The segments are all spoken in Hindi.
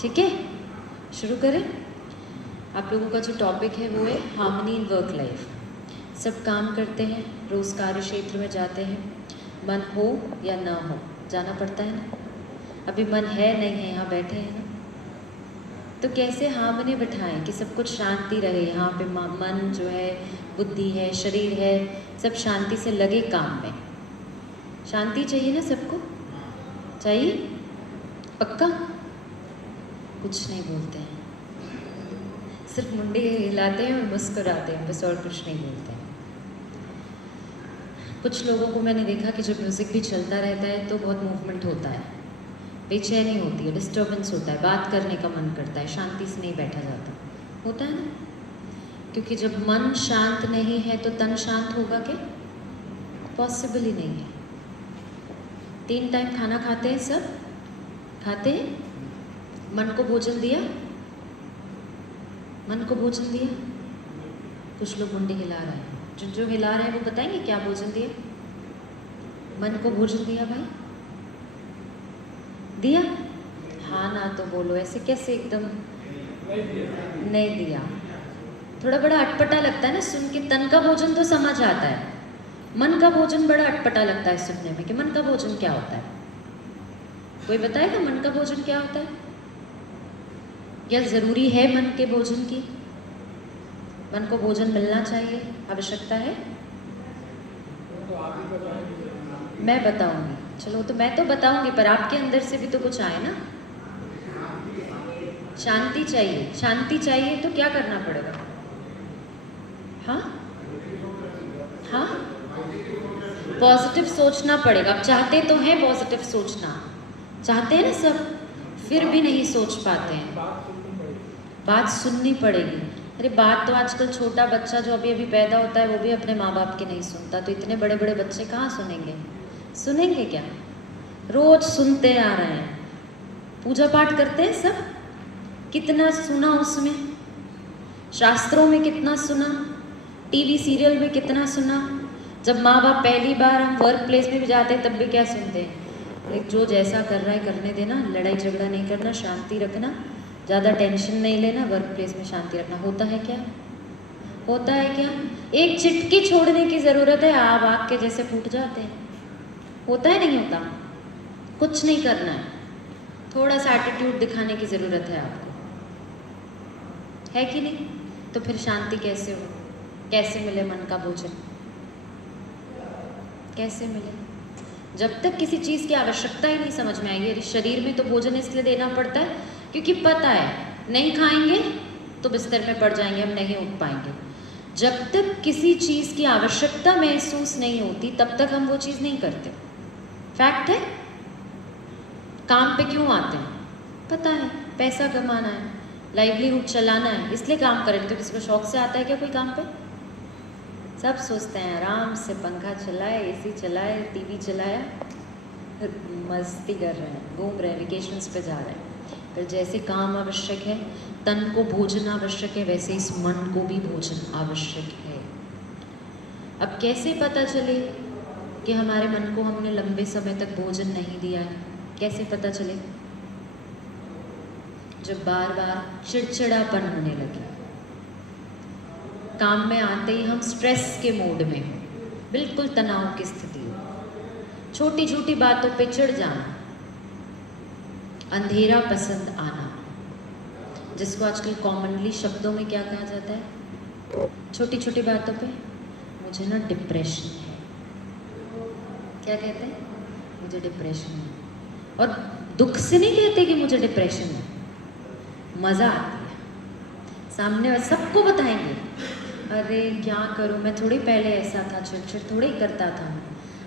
ठीक है, शुरू करें। आप लोगों का जो टॉपिक है वो है हार्मनी इन वर्क लाइफ। सब काम करते हैं, रोज़ कार्य क्षेत्र में जाते हैं, मन हो या ना हो जाना पड़ता है ना। अभी मन है नहीं है, यहाँ बैठे हैं ना, तो कैसे हार्मनी बिठाएं कि सब कुछ शांति रहे। यहाँ पे मन जो है, बुद्धि है, शरीर है, सब शांति से लगे काम में। शांति चाहिए ना सबको, चाहिए? पक्का? कुछ नहीं बोलते हैं, सिर्फ मुंडी हिलाते हैं और मुस्कुराते हैं, बस और कुछ नहीं बोलते हैं। कुछ लोगों को मैंने देखा कि जब म्यूज़िक भी चलता रहता है तो बहुत मूवमेंट होता है, बेचैनी होती है, डिस्टर्बेंस होता है, बात करने का मन करता है, शांति से नहीं बैठा जाता, होता है ना। क्योंकि जब मन शांत नहीं है तो तन शांत होगा क्या? पॉसिबल ही नहीं है। 3 टाइम खाना खाते हैं, सब खाते हैं, मन को भोजन दिया, मन को भोजन दिया। कुछ लोग मुंडी हिला रहे हैं, जो हिला रहे हैं वो बताएंगे क्या भोजन दिया? मन को भोजन दिया भाई, दिया? हाँ ना तो बोलो, ऐसे कैसे एकदम नहीं दिया। थोड़ा बड़ा अटपटा लगता है ना सुन के। तन का भोजन तो समझ आता है, मन का भोजन बड़ा अटपटा लगता है सुनने में कि मन का भोजन क्या होता है। कोई बताएगा मन का भोजन क्या होता है? या ज़रूरी है मन के भोजन की? मन को भोजन मिलना चाहिए, आवश्यकता है? मैं बताऊंगी, चलो तो मैं तो बताऊंगी, पर आपके अंदर से भी तो कुछ आए ना। शांति चाहिए, शांति चाहिए तो क्या करना पड़ेगा? हाँ हाँ, पॉजिटिव सोचना पड़ेगा। अब चाहते तो हैं पॉजिटिव सोचना, चाहते हैं ना सब, फिर भी नहीं सोच पाते हैं। बात सुननी पड़ेगी। अरे बात तो आजकल छोटा बच्चा जो अभी अभी पैदा होता है वो भी अपने माँ बाप की नहीं सुनता, तो इतने बड़े बड़े बच्चे कहाँ सुनेंगे? सुनेंगे क्या? रोज सुनते आ रहे हैं, पूजा पाठ करते हैं सब, कितना सुना उसमें, शास्त्रों में कितना सुना, टीवी सीरियल में कितना सुना। जब माँ बाप पहली बार हम वर्क प्लेस में भी जाते हैं तब भी क्या सुनते हैं? लेकिन जो जैसा कर रहा है करने देना, लड़ाई झगड़ा नहीं करना, शांति रखना, ज़्यादा टेंशन नहीं लेना, वर्क प्लेस में शांति रखना। होता है क्या? होता है क्या? एक चिटकी छोड़ने की ज़रूरत है, आप आग के जैसे फूट जाते हैं। होता है नहीं होता? कुछ नहीं करना है, थोड़ा सा एटीट्यूड दिखाने की ज़रूरत है आपको, है कि नहीं? तो फिर शांति कैसे हो? कैसे मिले मन का भोजन? कैसे मिले? जब तक किसी चीज़ की आवश्यकता ही नहीं समझ में आएगी। शरीर में तो भोजन इसलिए देना पड़ता है क्योंकि पता है नहीं खाएंगे तो बिस्तर में पड़ जाएंगे, हम नहीं उठ पाएंगे। जब तक किसी चीज़ की आवश्यकता महसूस नहीं होती तब तक हम वो चीज़ नहीं करते। फैक्ट है। काम पे क्यों आते हैं? पता है पैसा कमाना है, लाइवलीहुड चलाना है, इसलिए काम करें। तो किसी को शौक से आता है क्या कोई काम पे? सब सोचते हैं आराम से पंखा चलाए, एसी चलाए, टीवी चलाया, मस्ती कर रहे हैं, घूम रहे हैं, वेकेशंस पे जा रहे हैं। पर जैसे काम आवश्यक है, तन को भोजन आवश्यक है, वैसे इस मन को भी भोजन आवश्यक है। अब कैसे पता चले कि हमारे मन को हमने लंबे समय तक भोजन नहीं दिया है? कैसे पता चले? जब बार बार चिड़चिड़ापन होने लगे, काम में आते ही हम स्ट्रेस के मोड में हो, बिल्कुल तनाव की स्थिति हो, छोटी छोटी बातों पे चिढ़ जाना, अंधेरा पसंद आना, जिसको आजकल कॉमनली शब्दों में क्या कहा जाता है? छोटी छोटी बातों पे मुझे ना डिप्रेशन है। क्या कहते हैं? मुझे डिप्रेशन है। और दुख से नहीं कहते कि मुझे डिप्रेशन है, मज़ा आती है। सामने वाले सबको बताएंगे, अरे क्या करूं, मैं थोड़ी पहले ऐसा था, चिड़चिड़ थोड़ी ही करता था,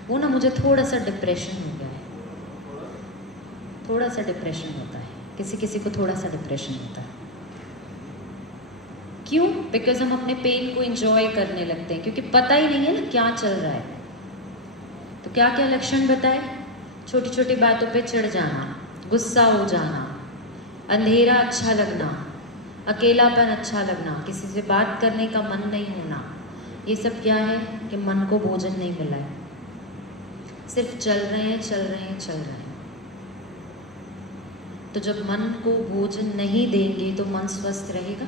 वो ना मुझे थोड़ा सा डिप्रेशन हो गया है। थोड़ा सा डिप्रेशन होता है, किसी किसी को थोड़ा सा डिप्रेशन होता है। क्यों? बिकॉज हम अपने पेन को एंजॉय करने लगते हैं, क्योंकि पता ही नहीं है ना क्या चल रहा है। तो क्या क्या लक्षण बताए? छोटी छोटी बातों पे चिढ़ जाना, गुस्सा हो जाना, अंधेरा अच्छा लगना, अकेलापन अच्छा लगना, किसी से बात करने का मन नहीं होना। ये सब क्या है? कि मन को भोजन नहीं मिला है, सिर्फ चल रहे हैं चल रहे हैं चल रहे हैं। तो जब मन को भोजन नहीं देंगे तो मन स्वस्थ रहेगा?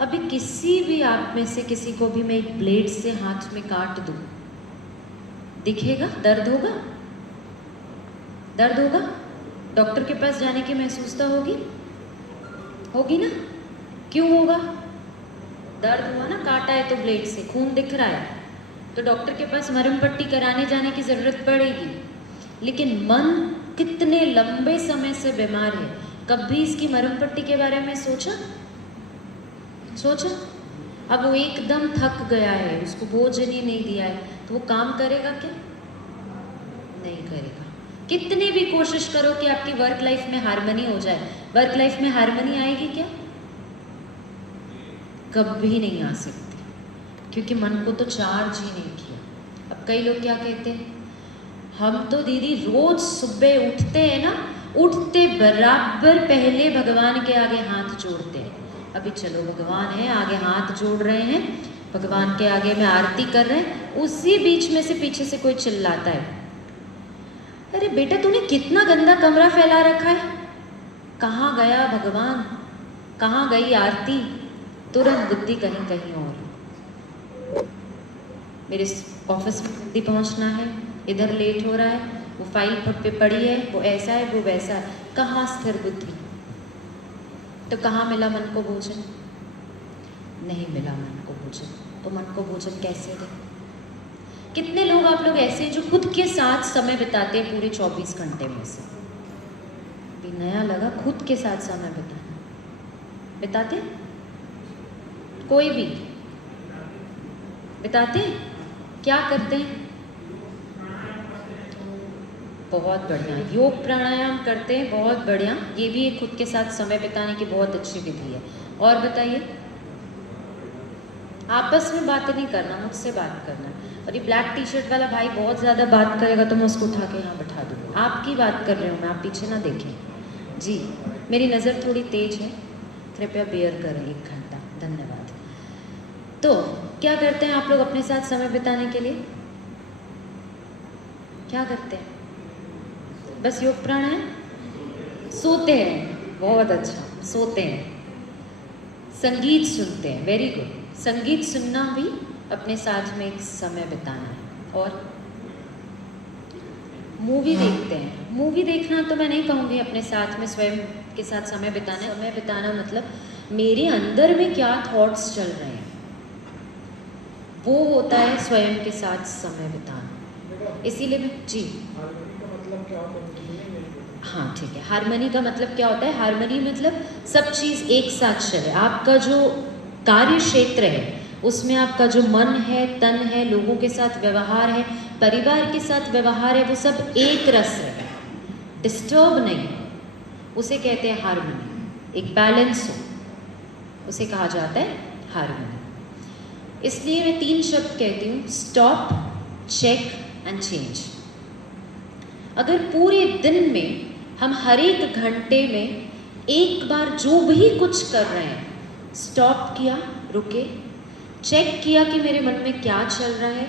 अभी किसी भी आप में से किसी को भी मैं एक ब्लेड से हाथ में काट दूं, दिखेगा? दर्द होगा? दर्द होगा? डॉक्टर के पास जाने की महसूसता होगी? होगी ना? क्यों होगा? दर्द हुआ ना, काटा है तो ब्लेड से खून दिख रहा है, तो डॉक्टर के पास मरहम पट्टी कराने जाने की ज़रूरत पड़ेगी। लेकिन मन कितने लंबे समय से बीमार है, कभी इसकी मरहम पट्टी के बारे में सोचा? अब वो एकदम थक गया है, उसको भोजन ही नहीं दिया है, तो वो काम करेगा क्या? नहीं करेगा। कितनी भी कोशिश करो कि आपकी वर्क लाइफ में हार्मनी हो जाए, वर्क लाइफ में हार्मनी आएगी क्या? कभी नहीं आ सकती, क्योंकि मन को तो चार्ज ही नहीं किया। अब कई लोग क्या कहते हैं, हम तो दीदी रोज सुबह उठते हैं ना, उठते बराबर पहले भगवान के आगे हाथ जोड़ते हैं। अभी चलो भगवान है, आगे हाथ जोड़ रहे हैं, भगवान के आगे में आरती कर रहे हैं, उसी बीच में से पीछे से कोई चिल्लाता है, अरे बेटा तूने कितना गंदा कमरा फैला रखा है, कहाँ गया भगवान, कहाँ गई आरती? तुरंत बुद्धि कहीं कहीं और। मेरे ऑफिस में जल्दी पहुँचना है, इधर लेट हो रहा है, वो फाइल पे पड़ी है, वो ऐसा है, वो वैसा है। कहाँ स्थिर बुद्धि? तो कहाँ मिला मन को भोजन? नहीं मिला मन को भोजन, तो मन को भोजन कैसे दे? कितने लोग आप लोग ऐसे हैं जो खुद के साथ समय बिताते हैं पूरे 24 घंटे में से? भी नया लगा, खुद के साथ समय बिताते हैं? कोई भी बिताते हैं? क्या करते हैं? बहुत बढ़िया, योग प्राणायाम करते हैं, बहुत बढ़िया। ये भी एक खुद के साथ समय बिताने की बहुत अच्छी विधि है। और बताइए, आपस में बातें नहीं करना, मुझसे बात करना। और ये ब्लैक टी शर्ट वाला भाई बहुत ज़्यादा बात करेगा तो मैं उसको उठा के यहाँ बैठा दूँगी। आपकी बात कर रही हूँ मैं, आप पीछे ना देखें जी। मेरी नज़र थोड़ी तेज है, कृपया बेयर करें 1 घंटा, धन्यवाद। तो क्या करते हैं आप लोग अपने साथ समय बिताने के लिए? क्या करते हैं? बस योग प्राणायाम? सोते हैं, बहुत अच्छा, सोते हैं। संगीत सुनते हैं, वेरी गुड। संगीत सुनना भी अपने साथ में एक समय बिताना है। और मूवी देखते हैं। मूवी देखना तो मैं नहीं कहूँगी अपने साथ में स्वयं के साथ समय बिताना है। समय बिताना मतलब मेरे अंदर में क्या थॉट्स चल रहे हैं, वो होता है स्वयं के साथ समय बिताना। इसीलिए मैं जी हाँ ठीक है। हार्मनी का मतलब क्या होता है? हार्मनी मतलब सब चीज़ एक साथ चले। आपका जो कार्य क्षेत्र है उसमें आपका जो मन है, तन है, लोगों के साथ व्यवहार है, परिवार के साथ व्यवहार है, वो सब एक रस है, डिस्टर्ब नहीं। उसे कहते हैं हार्मनी। एक बैलेंस हो, उसे कहा जाता है हार्मनी। इसलिए मैं 3 शब्द कहती हूँ, स्टॉप, चेक एंड चेंज। अगर पूरे दिन में हम हर एक घंटे में एक बार जो भी कुछ कर रहे हैं, स्टॉप किया, रुके, चेक किया कि मेरे मन में क्या चल रहा है,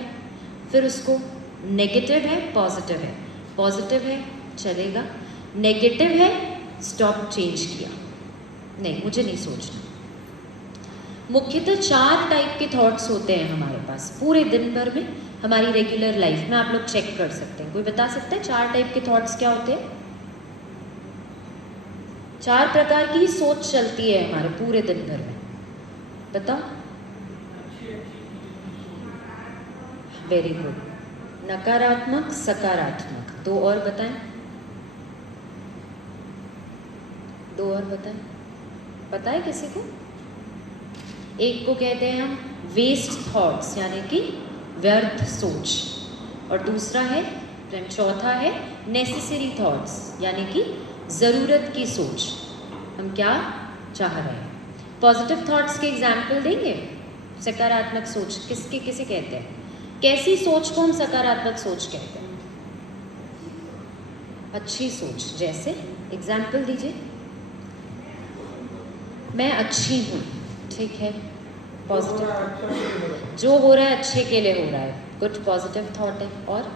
फिर उसको नेगेटिव है, पॉजिटिव है, पॉजिटिव है चलेगा, नेगेटिव है स्टॉप, चेंज किया, नहीं मुझे नहीं सोचना। मुख्यतः 4 टाइप के थॉट्स होते हैं हमारे पास पूरे दिन भर में, हमारी रेगुलर लाइफ में। आप लोग चेक कर सकते हैं। कोई बता सकता है 4 टाइप के थॉट्स क्या होते हैं? 4 प्रकार की सोच चलती है हमारे पूरे दिन भर में, बताओ। Very good. नकारात्मक, सकारात्मक। 2 और बताएं, 2 और बताएं। पता है किसी को? एक को कहते हैं हम वेस्ट थॉट्स, यानी कि व्यर्थ सोच, और दूसरा है, चौथा है नेसेसरी थॉट्स, यानी कि ज़रूरत की सोच, हम क्या चाह रहे हैं। पॉजिटिव थॉट्स के एग्जाम्पल देंगे। सकारात्मक सोच किसके किसे कहते हैं? कैसी सोच को हम सकारात्मक सोच कहते हैं? अच्छी सोच। जैसे एग्जाम्पल दीजिए। मैं अच्छी हूँ, ठीक है, पॉजिटिव। जो हो रहा है अच्छे के लिए हो रहा है, कुछ पॉजिटिव थॉट है। और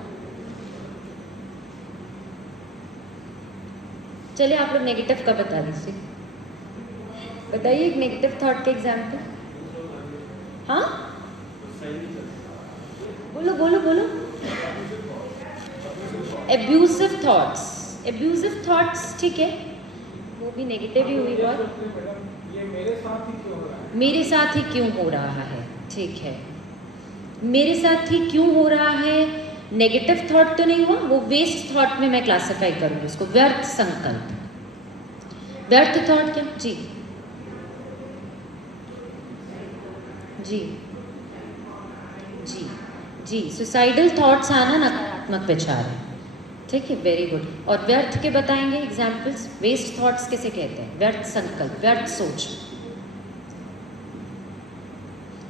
चलिए आप लोग नेगेटिव का बता दीजिए, बताइए एक नेगेटिव थॉट का एग्जाम्पल। हाँ बोलो बोलो बोलो। एब्यूसिव थॉट्स, एब्यूसिव थॉट्स ठीक है, वो भी नेगेटिव ही हुई बात। ये मेरे साथ ही क्यों हो रहा है, मेरे साथ ही क्यों हो रहा है, ठीक है, मेरे साथ ही क्यों हो रहा है, नेगेटिव थॉट तो नहीं हुआ, वो वेस्ट थॉट में मैं क्लासिफाई करूँगी उसको, व्यर्थ संकल्प। व्यर्थ थॉट क्या, जी जी जी जी, सुसाइडल थॉट्स आना नकारात्मक विचार है, ठीक है, वेरी गुड। और व्यर्थ के बताएंगे एग्जाम्पल्स, वेस्ट थॉट्स किसे कहते हैं, व्यर्थ संकल्प, व्यर्थ सोच।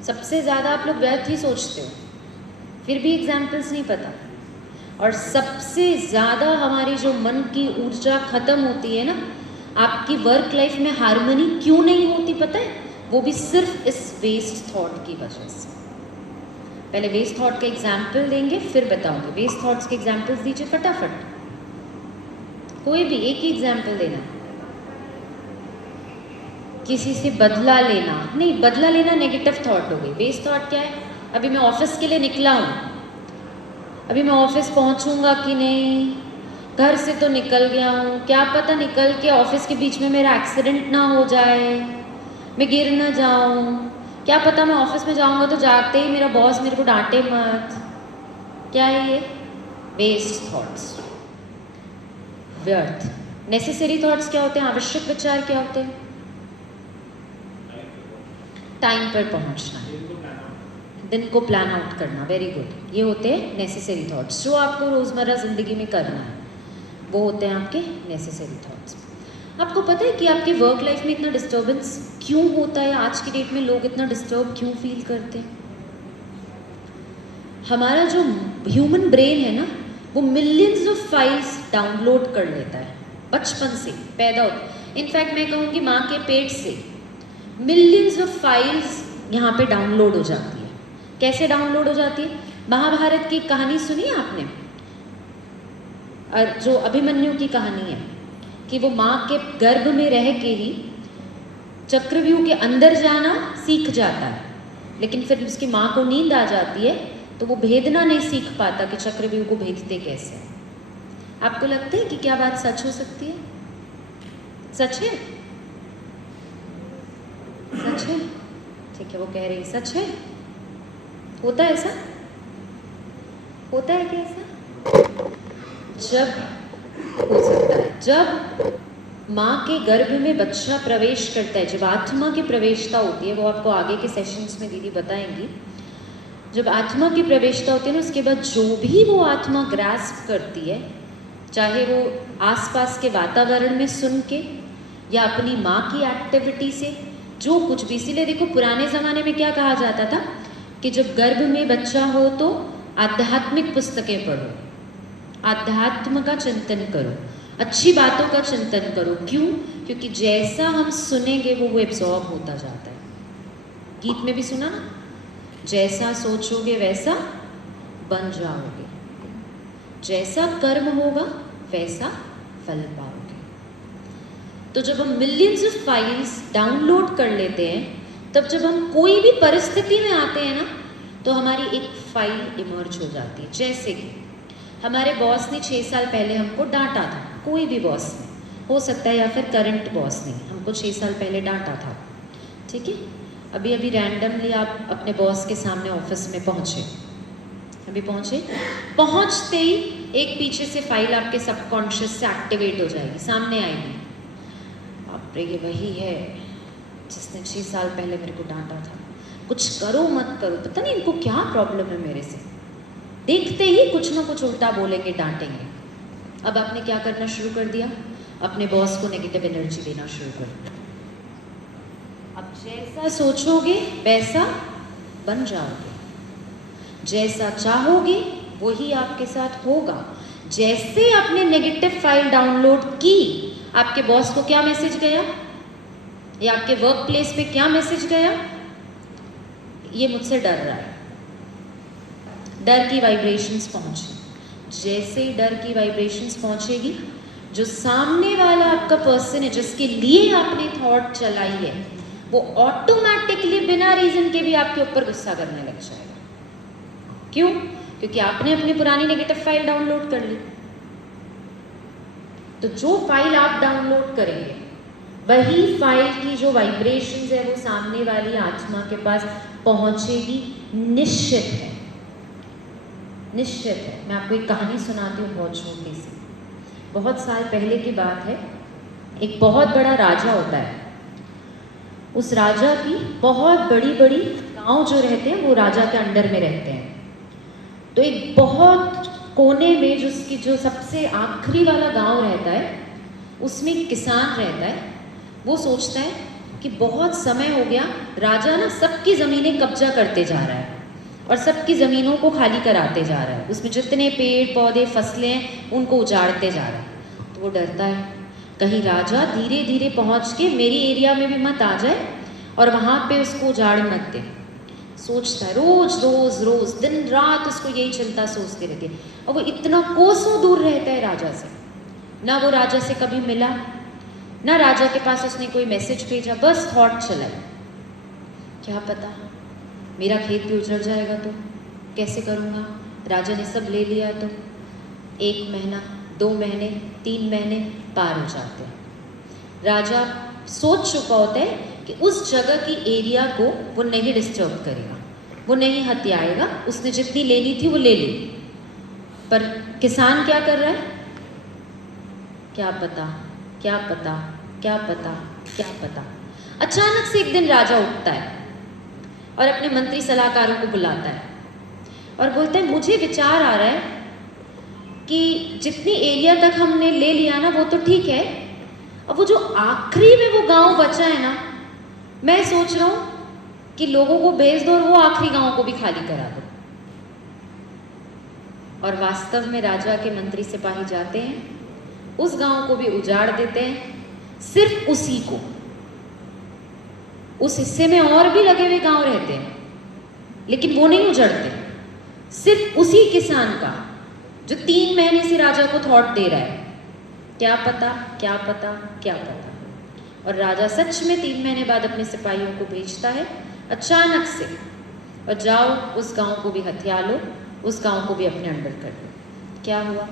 सबसे ज़्यादा आप लोग व्यर्थ ही सोचते हो, फिर भी एग्जाम्पल्स नहीं पता। और सबसे ज़्यादा हमारी जो मन की ऊर्जा ख़त्म होती है ना, आपकी वर्क लाइफ में हार्मनी क्यों नहीं होती पता है, वो भी सिर्फ इस वेस्ट थॉट की वजह से। पहले वेस्ट थॉट का एग्जाम्पल देंगे फिर बताऊंगे, वेस्ट थॉट्स के एग्जाम्पल्स दीजिए फटाफट, कोई भी एक ही एग्जाम्पल देना। किसी से बदला लेना, नहीं बदला लेना नेगेटिव थॉट हो गई, वेस्ट थॉट क्या है, अभी मैं ऑफिस के लिए निकला हूँ, अभी मैं ऑफिस पहुँचूंगा कि नहीं, घर से तो निकल गया हूँ, क्या पता निकल के ऑफिस के बीच में मेरा एक्सीडेंट ना हो जाए, मैं गिर ना जाऊँ, क्या पता मैं ऑफिस में जाऊँगा तो जाते ही मेरा बॉस मेरे को डांटे मत। क्या है ये, वेस्ट थॉट्स, व्यर्थ। नेसेसरी थॉट्स क्या होते हैं, आवश्यक विचार क्या होते हैं, टाइम पर पहुंचना, दिन को प्लान आउट करना, वेरी गुड, ये होते हैं नेसेसरी थॉट्स, जो आपको रोज़मर्रा ज़िंदगी में करना है, वो होते हैं आपके नेसेसरी थॉट्स। आपको पता है कि आपके वर्क लाइफ में इतना डिस्टर्बेंस क्यों होता है, आज की डेट में लोग इतना डिस्टर्ब क्यों फील करते हैं। हमारा जो ह्यूमन ब्रेन है ना, वो मिलियंस ऑफ फाइल्स डाउनलोड कर लेता है बचपन से, पैदा होता, इनफैक्ट मैं कहूँगी माँ के पेट से मिलियंस ऑफ फाइल्स यहाँ पे डाउनलोड हो जाती है। कैसे डाउनलोड हो जाती है, महाभारत की कहानी सुनी है आपने, और जो अभिमन्यु की कहानी है कि वो माँ के गर्भ में रह के ही चक्रव्यूह के अंदर जाना सीख जाता है, लेकिन फिर उसकी माँ को नींद आ जाती है तो वो भेदना नहीं सीख पाता कि चक्रव्यूह को भेदते कैसे। आपको लगता है कि क्या बात सच हो सकती है, सच है, सच है, ठीक है, वो कह रही सच है, होता है ऐसा, होता है क्या ऐसा, जब हो सकता है, जब माँ के गर्भ में बच्चा प्रवेश करता है, जब आत्मा की प्रवेशता होती है, वो आपको आगे के सेशंस में दीदी बताएंगी, जब आत्मा की प्रवेशता होती है ना, उसके बाद जो भी वो आत्मा ग्रास्प करती है, चाहे वो आसपास के वातावरण में सुन के या अपनी माँ की एक्टिविटी से, जो कुछ भी, इसीलिए देखो पुराने ज़माने में क्या कहा जाता था कि जब गर्भ में बच्चा हो तो आध्यात्मिक पुस्तकें पढ़ो, आध्यात्म का चिंतन करो, अच्छी बातों का चिंतन करो। क्यों, क्योंकि जैसा हम सुनेंगे वो एब्जॉर्ब होता जाता है। गीत में भी सुना ना, जैसा सोचोगे वैसा बन जाओगे, जैसा कर्म होगा वैसा फल पाओगे। तो जब हम मिलियंस ऑफ फाइल्स डाउनलोड कर लेते हैं, तब जब हम कोई भी परिस्थिति में आते हैं ना, तो हमारी एक फाइल इमर्ज हो जाती है। जैसे कि हमारे बॉस ने 6 साल पहले हमको डांटा था, कोई भी बॉस ने हो सकता है, या फिर करंट बॉस ने हमको 6 साल पहले डांटा था, ठीक है, अभी अभी रैंडमली आप अपने बॉस के सामने ऑफिस में पहुँचे, अभी पहुँचे, पहुँचते ही एक पीछे से फाइल आपके सबकॉन्शियस से एक्टिवेट हो जाएगी, सामने आएगी, आप ये वही है जिसने 6 साल पहले मेरे को डांटा था, कुछ करो मत करो, पता नहीं इनको क्या प्रॉब्लम है मेरे से, देखते ही कुछ ना कुछ उल्टा बोलेंगे, डांटेंगे। अब आपने क्या करना शुरू कर दिया, अपने बॉस को नेगेटिव एनर्जी देना शुरू कर दिया। अब जैसा सोचोगे वैसा बन जाओगे, जैसा चाहोगे वही आपके साथ होगा। जैसे आपने नेगेटिव फाइल डाउनलोड की, आपके बॉस को क्या मैसेज गया, या आपके वर्क प्लेस पे क्या मैसेज गया, ये मुझसे डर रहा है, डर की वाइब्रेशंस पहुंची। जैसे ही डर की वाइब्रेशंस पहुंचेगी, जो सामने वाला आपका पर्सन है जिसके लिए आपने थॉट चलाई है, वो ऑटोमेटिकली बिना रीजन के भी आपके ऊपर गुस्सा करने लग जाएगा। क्यों? क्योंकि आपने अपनी पुरानी नेगेटिव फाइल डाउनलोड कर ली। तो जो फाइल आप डाउनलोड करेंगे वही फाइल की जो वाइब्रेशंस है वो सामने वाली आत्मा के पास पहुंचेगी, निश्चित है, निश्चित है। मैं आपको एक कहानी सुनाती हूँ बहुत छोटी सी। बहुत साल पहले की बात है। एक बहुत बड़ा राजा होता है। उस राजा की बहुत बड़ी बड़ी गांव जो रहते हैं वो राजा के अंडर में रहते हैं। तो एक बहुत कोने में जो सबसे आखिरी वाला गांव रहता है, उसमें एक किसान रहता है। वो सोचता है कि बहुत समय हो गया, राजा ना सबकी ज़मीनें कब्जा करते जा रहा है और सबकी ज़मीनों को खाली कराते जा रहा है। उसमें जितने पेड़ पौधे फसलें हैं उनको उजाड़ते जा रहा है। तो वो डरता है कहीं राजा धीरे धीरे पहुंच के मेरी एरिया में भी मत आ जाए और वहाँ पे उसको उजाड़ मत दे। सोचता है, रोज रोज रोज दिन रात उसको यही चिंता सोचती रहती है। और वो इतना कोसों दूर रहता है राजा से, ना वो राजा से कभी मिला, ना राजा के पास उसने कोई मैसेज भेजा, बस थॉट चलाई, क्या पता मेरा खेत भी उजड़ जाएगा तो कैसे करूँगा, राजा ने सब ले लिया तो। 1 महीना, 2 महीने, 3 महीने पार हो जाते हैं। राजा सोच चुका होता है कि उस जगह की एरिया को वो नहीं डिस्टर्ब करेगा, वो नहीं हथियाएगा। उसने जितनी लेनी थी वो ले ली। पर किसान क्या कर रहा है, क्या पता, क्या पता, क्या पता, क्या पता। अचानक से एक दिन राजा उठता है और अपने मंत्री सलाहकारों को बुलाता है और बोलते हैं मुझे विचार आ रहा है कि जितनी एरिया तक हमने ले लिया ना वो तो ठीक है, अब वो जो आखिरी में वो गांव बचा है ना, मैं सोच रहा हूँ कि लोगों को भेज दो और वो आखिरी गांव को भी खाली करा दो। और वास्तव में राजा के मंत्री सिपाही जाते हैं, उस गांव को भी उजाड़ देते हैं, सिर्फ उसी को। उस हिस्से में और भी लगे हुए गांव रहते हैं लेकिन वो नहीं उजड़ते, सिर्फ उसी किसान का जो 3 महीने से राजा को थॉट दे रहा है, क्या पता, क्या पता, क्या पता। और राजा सच में 3 महीने बाद अपने सिपाहियों को भेजता है अचानक से, और जाओ उस गांव को भी हथिया लो, उस गांव को भी अपने अंडर कर लो। क्या हुआ?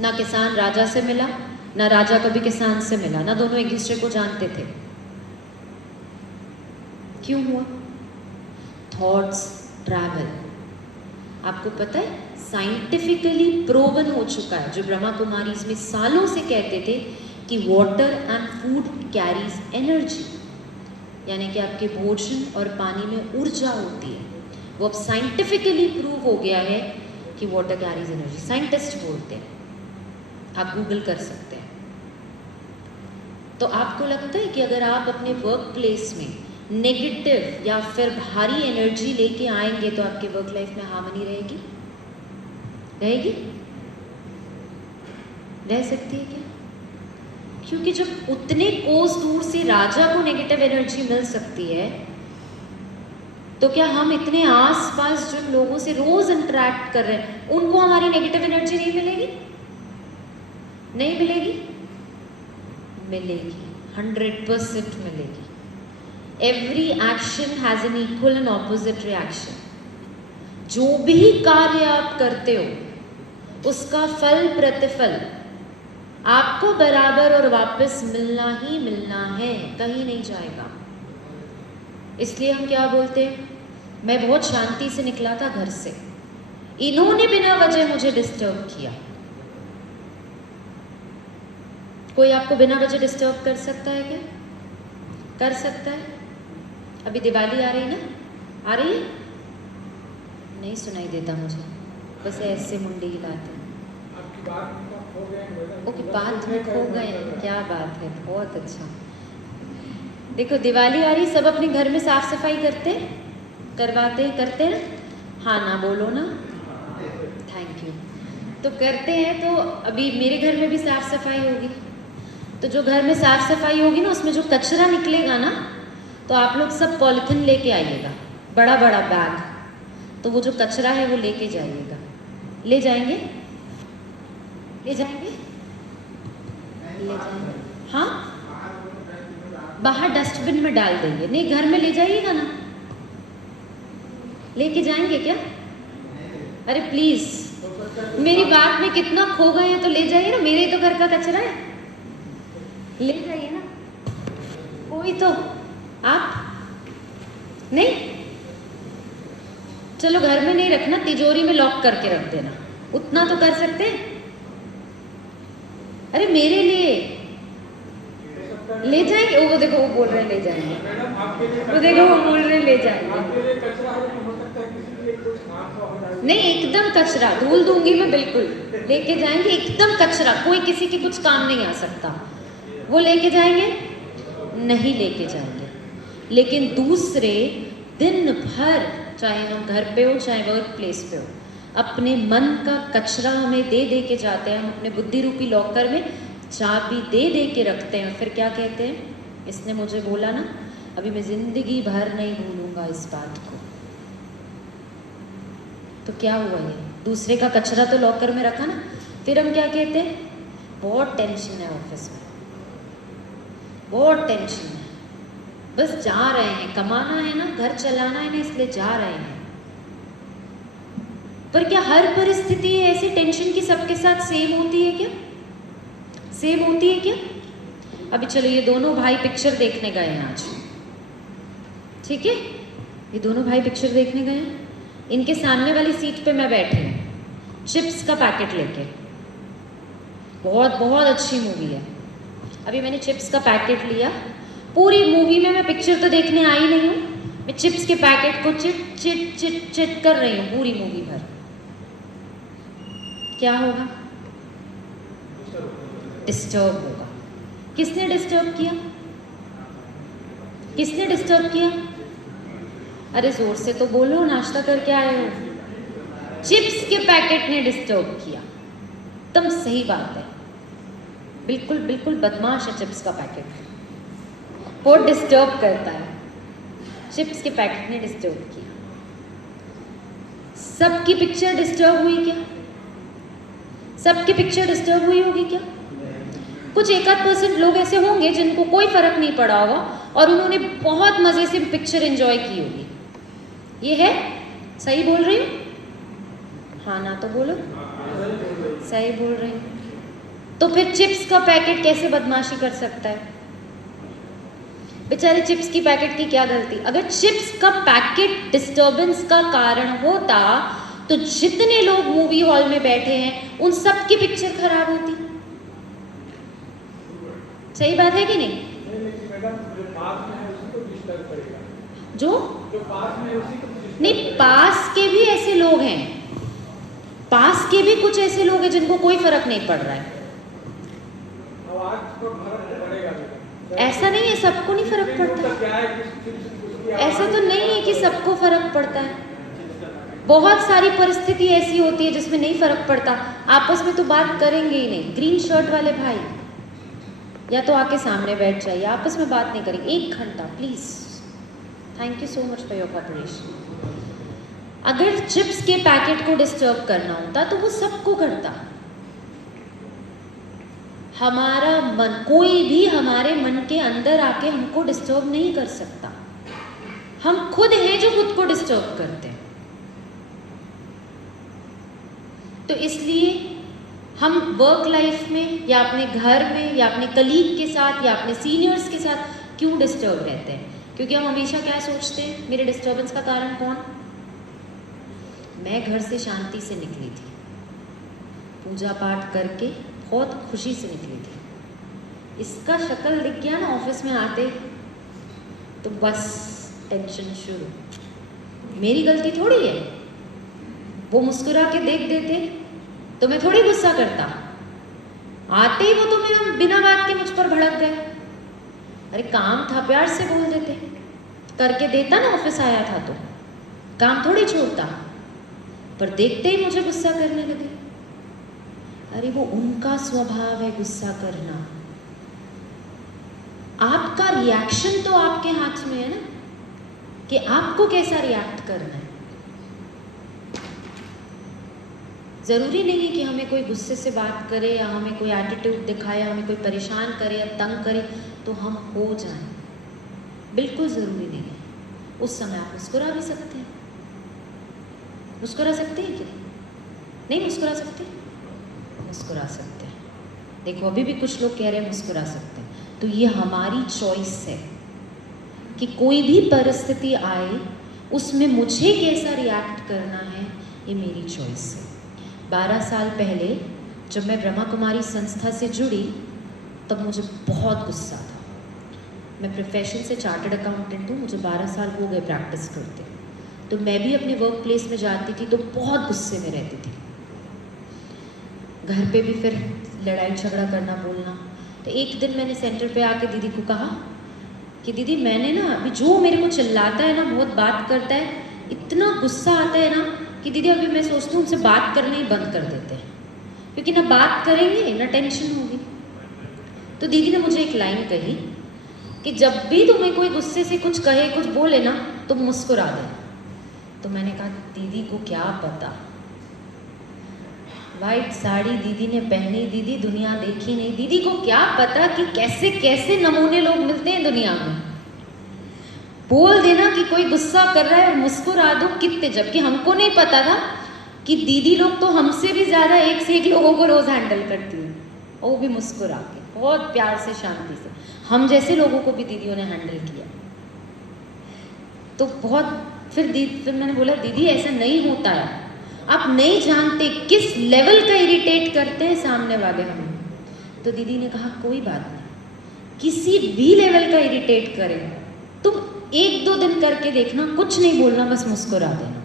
ना किसान राजा से मिला, ना राजा कभी किसान से मिला, ना दोनों एक दूसरे को जानते थे। क्यों हुआ? Thoughts travel. आपको पता है साइंटिफिकली प्रूवन हो चुका है, जो ब्रह्मा कुमारीज में सालों से कहते थे कि water and food carries energy, यानी कि आपके भोजन और पानी में ऊर्जा होती है। वो अब साइंटिफिकली प्रूव हो गया है कि वाटर कैरीज एनर्जी, साइंटिस्ट बोलते हैं, आप गूगल कर सकते हैं। तो आपको लगता है कि अगर आप अपने वर्क प्लेस में नेगेटिव या फिर भारी एनर्जी लेके आएंगे तो आपके वर्क लाइफ में हार्मनी रहेगी? रहेगी? रह सकती है क्या? क्योंकि जब उतने कोस दूर से राजा को नेगेटिव एनर्जी मिल सकती है, तो क्या हम इतने आसपास जिन लोगों से रोज इंटरेक्ट कर रहे हैं उनको हमारी नेगेटिव एनर्जी नहीं मिलेगी? नहीं मिलेगी? मिलेगी, 100% मिलेगी। Every action has an equal and opposite reaction. जो भी कार्य आप करते हो उसका फल प्रतिफल आपको बराबर और वापस मिलना ही मिलना है, कहीं नहीं जाएगा। इसलिए हम क्या बोलते हैं, मैं बहुत शांति से निकला था घर से, इन्होंने बिना वजह मुझे डिस्टर्ब किया। कोई आपको बिना वजह डिस्टर्ब कर सकता है क्या? कर सकता है? अभी दिवाली आ रही है ना, आ रही है? नहीं सुनाई देता मुझे, बस ऐसे मुंडी हिलाते हैं। आपकी बात में खो गए। ओके, बात में खो गए, क्या बात है, बहुत अच्छा। देखो दिवाली आ रही, सब अपने घर में साफ सफाई करते हैं, करवाते हैं, करते हैं ना? हाँ ना बोलो ना, थैंक यू। तो करते हैं, तो अभी मेरे घर में भी साफ सफाई होगी। तो जो घर में साफ सफाई होगी ना, उसमें जो कचरा निकलेगा ना, तो आप लोग सब पॉलिथीन लेके आइएगा, बड़ा बड़ा बैग। तो वो जो कचरा है वो लेके जाइएगा। ले जाएंगे? ले जाएंगे? ले जाएंगे? हाँ, बाहर डस्टबिन में डाल देंगे। नहीं, घर में ले जाइएगा ना, लेके जाएंगे क्या? अरे प्लीज, मेरी बात में कितना खो गए हैं तो ले जाइए ना, मेरे तो घर का कचरा है, ले जाइए ना। कोई तो आप नहीं, चलो घर में नहीं रखना, तिजोरी में लॉक करके रख देना, उतना तो कर सकते हैं। अरे मेरे लिए ले जाएंगे, वो देखो वो बोल रहे हैं ले जाएंगे, मैडम आपके लिए वो देखो वो बोल रहे हैं ले जाएंगे। आपके लिए कचरा हो सकता है, किसी के लिए कुछ हादसा हो जाए। नहीं, एकदम कचरा, धूल दूंगी मैं, बिल्कुल लेके जाएंगे, एकदम कचरा, कोई किसी के कुछ काम नहीं आ सकता। वो लेके जाएंगे? नहीं लेके जाएंगे। लेकिन दूसरे दिन भर, चाहे हम घर पे हो चाहे वर्क प्लेस पे हो, अपने मन का कचरा हमें दे दे के जाते हैं। हम अपने बुद्धि रूपी लॉकर में चाबी दे दे के रखते हैं, फिर क्या कहते हैं, इसने मुझे बोला ना, अभी मैं जिंदगी भर नहीं भूलूंगा इस बात को। तो क्या हुआ, ये दूसरे का कचरा तो लॉकर में रखा ना। फिर हम क्या कहते हैं, बहुत टेंशन है ऑफिस में, बहुत टेंशन है, बस जा रहे हैं, कमाना है ना, घर चलाना है ना, इसलिए जा रहे हैं। पर क्या हर परिस्थिति ऐसी टेंशन की सबके साथ सेम होती है क्या? सेम होती है क्या? अभी चलो, ये दोनों भाई पिक्चर देखने गए हैं आज, ठीक है, ये दोनों भाई पिक्चर देखने गए हैं। इनके सामने वाली सीट पे मैं बैठी हूँ, चिप्स का पैकेट लेके, बहुत बहुत अच्छी मूवी है। अभी मैंने चिप्स का पैकेट लिया, पूरी मूवी में मैं पिक्चर तो देखने आई नहीं हूँ, मैं चिप्स के पैकेट को चिट चिट चिट चिट कर रही हूँ पूरी मूवी भर। क्या होगा? डिस्टर्ब होगा। किसने डिस्टर्ब किया? किसने डिस्टर्ब किया? अरे जोर से तो बोलो, नाश्ता करके आए हो। चिप्स के पैकेट ने डिस्टर्ब किया, एकदम सही बात है, बिल्कुल बिल्कुल बदमाश है चिप्स का पैकेट, बहुत डिस्टर्ब करता है। चिप्स के पैकेट ने डिस्टर्ब किया। सबकी पिक्चर डिस्टर्ब हुई क्या? सबकी पिक्चर डिस्टर्ब हुई होगी क्या? कुछ 1-8% लोग ऐसे होंगे जिनको कोई फर्क नहीं पड़ा होगा और उन्होंने बहुत मजे से पिक्चर एंजॉय की होगी। ये है? सही बोल रही हूँ? हाँ ना तो बोलो, सही बोल रही हूँ। तो फिर चिप्स का पैकेट कैसे बदमाशी कर सकता है? बेचारे चिप्स की पैकेट की क्या गलती? अगर चिप्स का पैकेट डिस्टर्बेंस का कारण होता तो जितने लोग मूवी हॉल में बैठे हैं उन सब की पिक्चर खराब होती। सही बात है कि नहीं? मैडम, जो पास में है उसी को डिस्टर्ब करेगा। जो पास में है उसी को disturb नहीं, करेगा। पास के भी ऐसे लोग हैं, पास के भी कुछ ऐसे लोग हैं जिनको कोई फर्क नहीं पड़ रहा है। आवाज को फर्क पड़ेगा मैडम। ऐसा नहीं है सबको नहीं फर्क पड़ता, क्या है कि ऐसा तो नहीं है कि सबको फर्क पड़ता है। बहुत सारी परिस्थिति ऐसी होती है जिसमें नहीं फर्क पड़ता, आपस में तो बात करेंगे ही नहीं। ग्रीन शर्ट वाले भाई या तो आके सामने बैठ जाइए, आपस में बात नहीं करेंगे 1 घंटा please. Thank you so much for your cooperation. अगर चिप्स के पैकेट को डिस्टर्ब करना होता तो वो सबको करता। हमारा मन, कोई भी हमारे मन के अंदर आके हमको डिस्टर्ब नहीं कर सकता, हम खुद हैं जो खुद को डिस्टर्ब करते हैं। तो इसलिए हम वर्क लाइफ में या अपने घर में या अपने कलीग के साथ या अपने सीनियर्स के साथ क्यों डिस्टर्ब रहते हैं? क्योंकि हम हमेशा क्या सोचते हैं, मेरे डिस्टर्बेंस का कारण कौन? मैं घर से शांति से निकली थी, पूजा पाठ करके बहुत खुशी से निकली थी, इसका शक्ल दिख गया ना ऑफिस में आते तो बस टेंशन शुरू। मेरी गलती थोड़ी है, वो मुस्कुरा के देख देते तो मैं थोड़ी गुस्सा करता, आते ही वो तो मेरा बिना बात के मुझ पर भड़क गए। अरे काम था, प्यार से बोल देते, करके देता ना, ऑफिस आया था तो काम थोड़ी छोड़ता, पर देखते ही मुझे गुस्सा करने लगे। अरे वो उनका स्वभाव है गुस्सा करना, आपका रिएक्शन तो आपके हाथ में है ना, कि आपको कैसा रिएक्ट करना है। ज़रूरी नहीं है कि हमें कोई गुस्से से बात करे या हमें कोई एटीट्यूड दिखाए या हमें कोई परेशान करे या तंग करे तो हम हो जाएं। बिल्कुल ज़रूरी नहीं है। उस समय आप मुस्कुरा भी सकते हैं। मुस्कुरा सकते हैं कि नहीं मुस्कुरा सकते? मुस्कुरा सकते हैं। देखो अभी भी कुछ लोग कह रहे हैं मुस्कुरा सकते हैं। तो ये हमारी चॉइस है कि कोई भी परिस्थिति आए उसमें मुझे कैसा रिएक्ट करना है, ये मेरी चॉइस है। 12 साल पहले जब मैं ब्रह्मा कुमारी संस्था से जुड़ी तब मुझे बहुत गुस्सा था। मैं प्रोफेशन से चार्टर्ड अकाउंटेंट हूँ, मुझे 12 साल हो गए प्रैक्टिस करते। तो मैं भी अपने वर्क प्लेस में जाती थी तो बहुत गुस्से में रहती थी। घर पे भी फिर लड़ाई झगड़ा करना बोलना। तो एक दिन मैंने सेंटर पे आके दीदी को कहा कि दीदी मैंने ना अभी जो मेरे को चिल्लाता है ना, बहुत बात करता है, इतना गुस्सा आता है ना कि दीदी अभी मैं सोचती हूँ उनसे बात करना ही बंद कर देते हैं, क्योंकि ना बात करेंगे ना टेंशन होगी। तो दीदी ने मुझे एक लाइन कही कि जब भी तुम्हें कोई गुस्से से कुछ कहे कुछ बोले ना तो मुस्कुरा दे। तो मैंने कहा दीदी को क्या पता, वाइट साड़ी दीदी ने पहनी, दीदी दुनिया देखी नहीं, दीदी को क्या पता कि कैसे कैसे नमूने लोग मिलते हैं दुनिया में। बोल देना कि कोई गुस्सा कर रहा है और मुस्कुरा दो कितने, जबकि हमको नहीं पता था कि दीदी लोग तो हमसे भी ज़्यादा एक से एक लोगों को रोज़ हैंडल करती हैं, और वो भी मुस्कुरा के, बहुत प्यार से शांति से। हम जैसे लोगों को भी दीदियों ने हैंडल किया। तो बहुत फिर मैंने बोला दीदी ऐसा नहीं होता है, आप नहीं जानते किस लेवल का इरिटेट करते हैं सामने वाले हमें। तो दीदी ने कहा कोई बात नहीं, किसी भी लेवल का इरिटेट करें तुम 1-2 दिन करके देखना, कुछ नहीं बोलना, बस मुस्कुरा देना।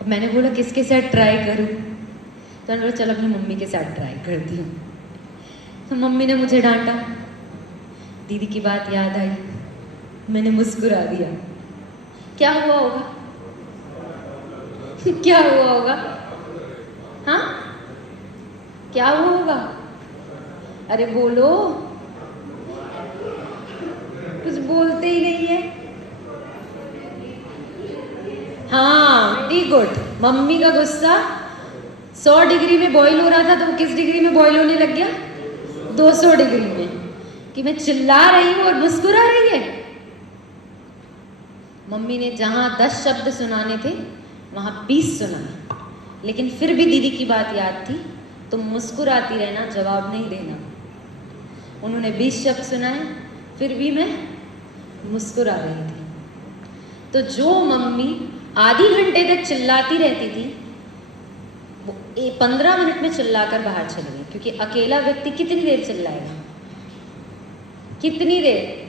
अब मैंने बोला किसके साथ ट्राई करूं? तो मैंने बोला चल अपनी मम्मी के साथ ट्राई करती हूँ। तो मम्मी ने मुझे डांटा, दीदी की बात याद आई, मैंने मुस्कुरा दिया। क्या हुआ होगा? क्या हुआ होगा? हाँ क्या हुआ होगा? अरे बोलो, कुछ बोलते ही नहीं है। हाँ वेरी गुड। मम्मी का गुस्सा 100 डिग्री में बॉईल हो रहा था तो वो किस डिग्री में बॉईल होने लग गया? 200 डिग्री में, कि मैं चिल्ला रही हूँ और मुस्कुरा रही है। मम्मी ने जहाँ 10 शब्द सुनाने थे वहाँ 20 सुनाए, लेकिन फिर भी दीदी की बात याद थी तो मुस्कुराती रहना, जवाब नहीं देना। उन्होंने 20 शब्द सुनाए, फिर भी मैं मुस्कुरा रही थी। तो जो मम्मी आधी घंटे तक चिल्लाती रहती थी वो 15 मिनट में चिल्लाकर बाहर चली गई, क्योंकि अकेला व्यक्ति कितनी देर चिल्लाएगा? कितनी देर?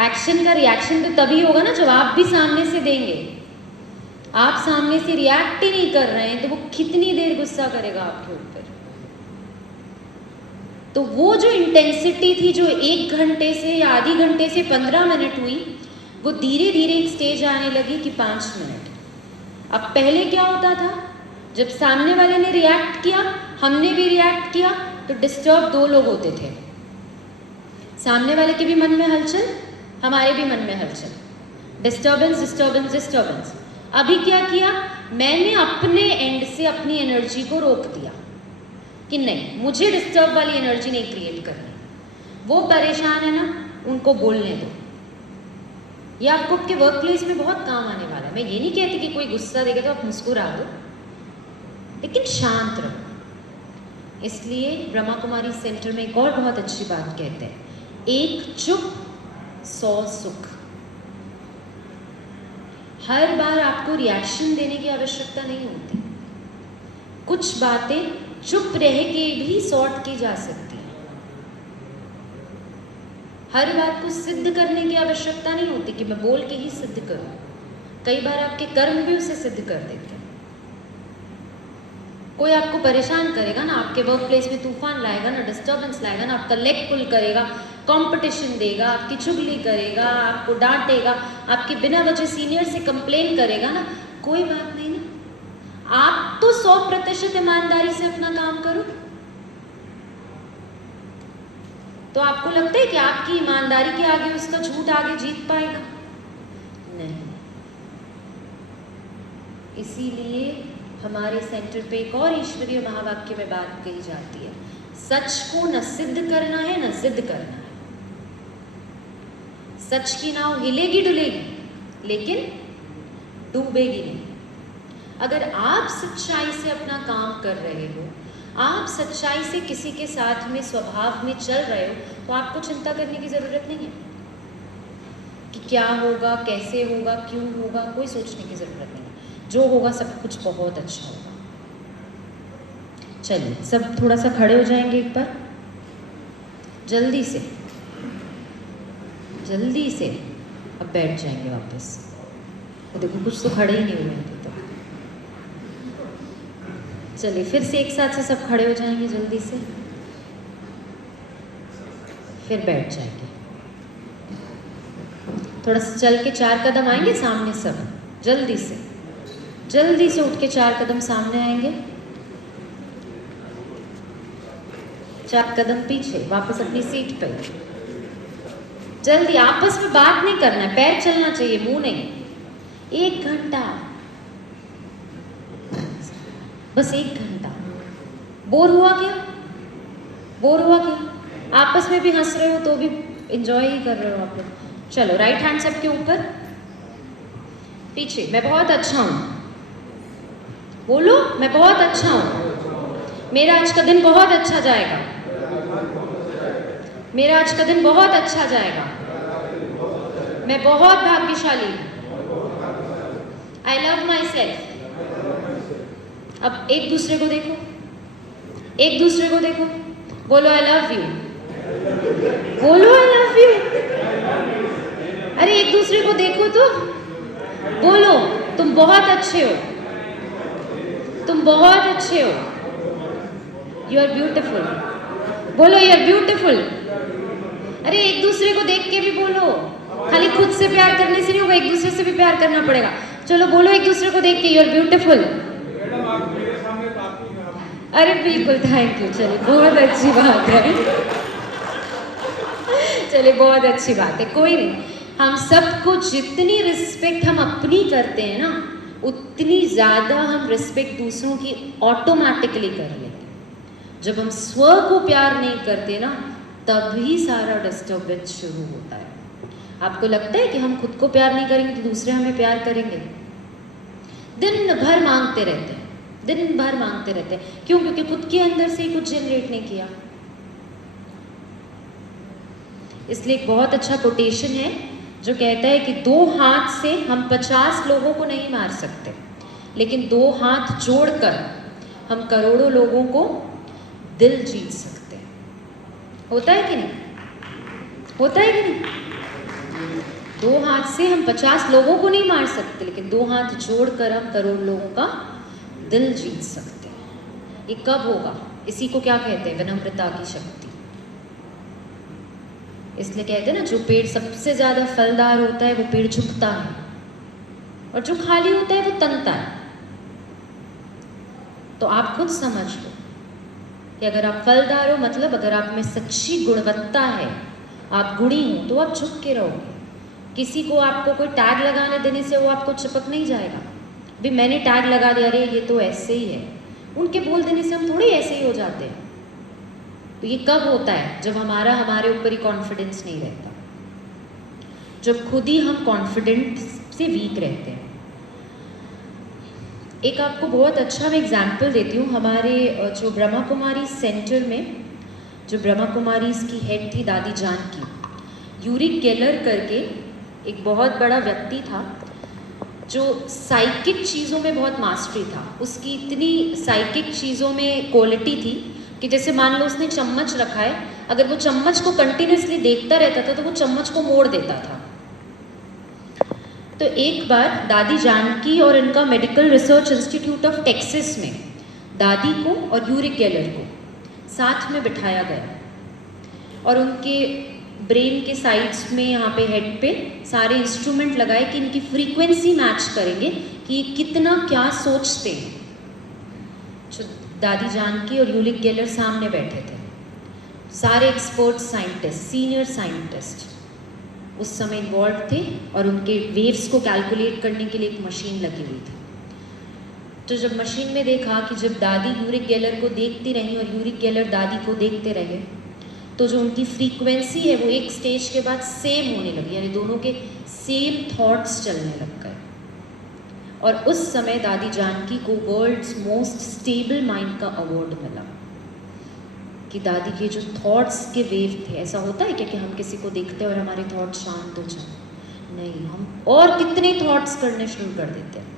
एक्शन का रिएक्शन तो तभी होगा ना जब आप भी सामने से देंगे। आप सामने से रिएक्ट ही नहीं कर रहे हैं तो वो कितनी देर गुस्सा करेगा आपके ऊपर? तो वो जो इंटेंसिटी थी जो 1 घंटे से या आधी घंटे से 15 मिनट हुई, वो धीरे धीरे एक स्टेज आने लगी कि 5 मिनट। अब पहले क्या होता था, जब सामने वाले ने रिएक्ट किया हमने भी रिएक्ट किया तो डिस्टर्ब 2 लोग होते थे। सामने वाले के भी मन में हलचल, हमारे भी मन में हलचल, डिस्टर्बेंस डिस्टर्बेंस डिस्टर्बेंस। अभी क्या किया, मैंने अपने एंड से अपनी एनर्जी को रोक दिया कि नहीं, मुझे डिस्टर्ब वाली एनर्जी नहीं क्रिएट करनी। वो परेशान है ना, उनको बोलने दो। ये आपको आपके वर्क प्लेस में बहुत काम आने वाला है। मैं ये नहीं कहती कि कोई गुस्सा देगा तो आप मुस्कुरा दो, लेकिन शांत रहो। इसलिए ब्रह्मा कुमारी सेंटर में एक और बहुत अच्छी बात कहते हैं, एक चुप 100 सुख। हर बार आपको रिएक्शन देने की आवश्यकता नहीं होती। कुछ बातें चुप रह के भी सॉर्ट की जा सकती है। हर बात को सिद्ध करने की आवश्यकता नहीं होती कि मैं बोल के ही सिद्ध करूं। कई बार आपके कर्म भी उसे सिद्ध कर देते हैं। कोई आपको परेशान करेगा ना, आपके वर्क प्लेस में तूफान लाएगा ना, डिस्टर्बेंस लाएगा ना, आपका लेग पुल करेगा, कंपटीशन देगा, आपकी चुगली करेगा, आपको डांटेगा, आपके बिना वजह सीनियर से कंप्लेन करेगा ना, कोई बात नहीं ना। आप तो 100% ईमानदारी से अपना काम करो। तो आपको लगता है कि आपकी ईमानदारी के आगे उसका झूठ आगे जीत पाएगा? नहीं। इसीलिए हमारे सेंटर पे एक और ईश्वरीय महावाक्य में बात कही जाती है, सच को न सिद्ध करना है न जिद्द करना है। सच की नाव हिलेगी डुलेगी लेकिन डूबेगी नहीं। अगर आप सच्चाई से अपना काम कर रहे हो, आप सच्चाई से किसी के साथ में स्वभाव में चल रहे हो, तो आपको चिंता करने की ज़रूरत नहीं है कि क्या होगा, कैसे होगा, क्यों होगा, कोई सोचने की ज़रूरत नहीं है। जो होगा सब कुछ बहुत अच्छा होगा। चलिए सब थोड़ा सा खड़े हो जाएंगे एक बार, जल्दी से अब बैठ जाएंगे वापस। तो देखो कुछ तो खड़े ही नहीं हुए थे तो। चलिए फिर से एक साथ से सब खड़े हो जाएंगे जल्दी से, फिर बैठ जाएंगे। थोड़ा सा चल के 4 कदम आएंगे सामने, सब जल्दी से उठ के 4 कदम सामने आएंगे, 4 कदम पीछे, वापस अपनी सीट पे। जल्दी, आपस में बात नहीं करना है, पैर चलना चाहिए, मुंह नहीं। 1 घंटा, बस 1 घंटा। बोर हुआ क्या? आपस में भी हंस रहे हो तो भी एंजॉय ही कर रहे हो आप लोग। चलो राइट हैंड सबके ऊपर, पीछे। मैं बहुत अच्छा हूँ, बोलो मैं बहुत अच्छा हूँ। मेरा आज का दिन बहुत अच्छा जाएगा। मेरा आज का दिन बहुत अच्छा जाएगा। मैं बहुत भाग्यशाली हूँ। I love my self. अब एक दूसरे को देखो, बोलो आई लव यू, बोलो आई लव यू। अरे एक दूसरे को देखो तो बोलो तुम बहुत अच्छे हो, यू आर ब्यूटिफुल। बोलो यू आर ब्यूटिफुल। अरे एक दूसरे को देख के भी बोलो, खाली खुद से प्यार करने से नहीं होगा, एक दूसरे से भी प्यार करना पड़ेगा। चलो बोलो एक दूसरे को देख के, यू आर ब्यूटिफुल। अरे बिल्कुल, थैंक यू। चलिए बहुत अच्छी बात है, चलिए बहुत अच्छी बात है। कोई नहीं, हम सबको जितनी रिस्पेक्ट हम अपनी करते हैं ना, उतनी ज़्यादा हम रिस्पेक्ट दूसरों की ऑटोमेटिकली कर लेते हैं। जब हम स्व को प्यार नहीं करते ना, तभी सारा डिस्टर्बेंस शुरू होता है। आपको लगता है कि हम खुद को प्यार नहीं करेंगे तो दूसरे हमें प्यार करेंगे? दिन भर मांगते रहते हैं, क्यों? क्योंकि खुद के अंदर से ही कुछ जनरेट नहीं किया। इसलिए एक बहुत अच्छा कोटेशन है जो कहता है कि 2 हाथ से हम 50 लोगों को नहीं मार सकते, लेकिन 2 हाथ जोड़कर हम करोड़ों लोगों को दिल जीत सकते हैं। होता है कि नहीं? 2 हाथ से हम 50 लोगों को नहीं मार सकते, लेकिन 2 हाथ जोड़कर हम करोड़ लोगों का दिल जीत सकते हैं। ये कब होगा? इसी को क्या कहते हैं? विनम्रता की शक्ति। इसलिए कहते हैं ना, जो पेड़ सबसे ज़्यादा फलदार होता है वो पेड़ झुकता है, और जो खाली होता है वो तनता है। तो आप खुद समझ लो कि अगर आप फलदार हो, मतलब अगर आप में सच्ची गुणवत्ता है, आप गुणी हो, तो आप झुक के रहोगे। किसी को आपको कोई टैग लगाने देने से वो आपको चिपक नहीं जाएगा। भी मैंने टैग लगा दिया, अरे ये तो ऐसे ही है, उनके बोल देने से हम थोड़ी ऐसे ही हो जाते हैं। तो ये कब होता है? जब हमारे ऊपर ही कॉन्फिडेंस नहीं रहता, जब खुद ही हम कॉन्फिडेंस से वीक रहते हैं। एक आपको बहुत अच्छा मैं एग्जाम्पल देती हूँ। हमारे जो ब्रह्मा कुमारी सेंटर में जो ब्रह्मा कुमारी की हेड थी दादी जानकी, यूरी गेलर करके एक बहुत बड़ा व्यक्ति था जो साइकिक चीज़ों में बहुत मास्टरी था। उसकी इतनी साइकिक चीज़ों में क्वालिटी थी कि जैसे मान लो उसने चम्मच रखा है, अगर वो चम्मच को कंटिन्यूसली देखता रहता था तो वो चम्मच को मोड़ देता था। तो एक बार दादी जानकी और इनका medical research institute of Texas में दादी को और यूरी गेलर को साथ में बिठाया गया और उनके ब्रेन के साइड्स में, यहाँ पे हेड पे सारे इंस्ट्रूमेंट लगाए कि इनकी फ्रीक्वेंसी मैच करेंगे कि ये कितना क्या सोचते हैं। जो दादी जानकी और यूरी गेलर सामने बैठे थे, सारे एक्सपर्ट साइंटिस्ट, सीनियर साइंटिस्ट उस समय इन्वॉल्व थे और उनके वेव्स को कैलकुलेट करने के लिए एक मशीन लगी हुई थी। तो जब मशीन में देखा कि जब दादी यूरिक गैलर को देखती रही और यूरिक गैलर दादी को देखते रहे, तो जो उनकी फ्रीक्वेंसी है वो एक स्टेज के बाद सेम होने लगी, यानी दोनों के सेम थॉट्स चलने लग गए। और उस समय दादी जानकी को वर्ल्ड्स मोस्ट स्टेबल माइंड का अवार्ड मिला कि दादी के जो थॉट्स के वेव थे, ऐसा होता है क्या कि हम किसी को देखते हैं और हमारे थॉट्स शांत हो जाए? नहीं, हम और कितने थॉट्स करने शुरू कर देते हैं।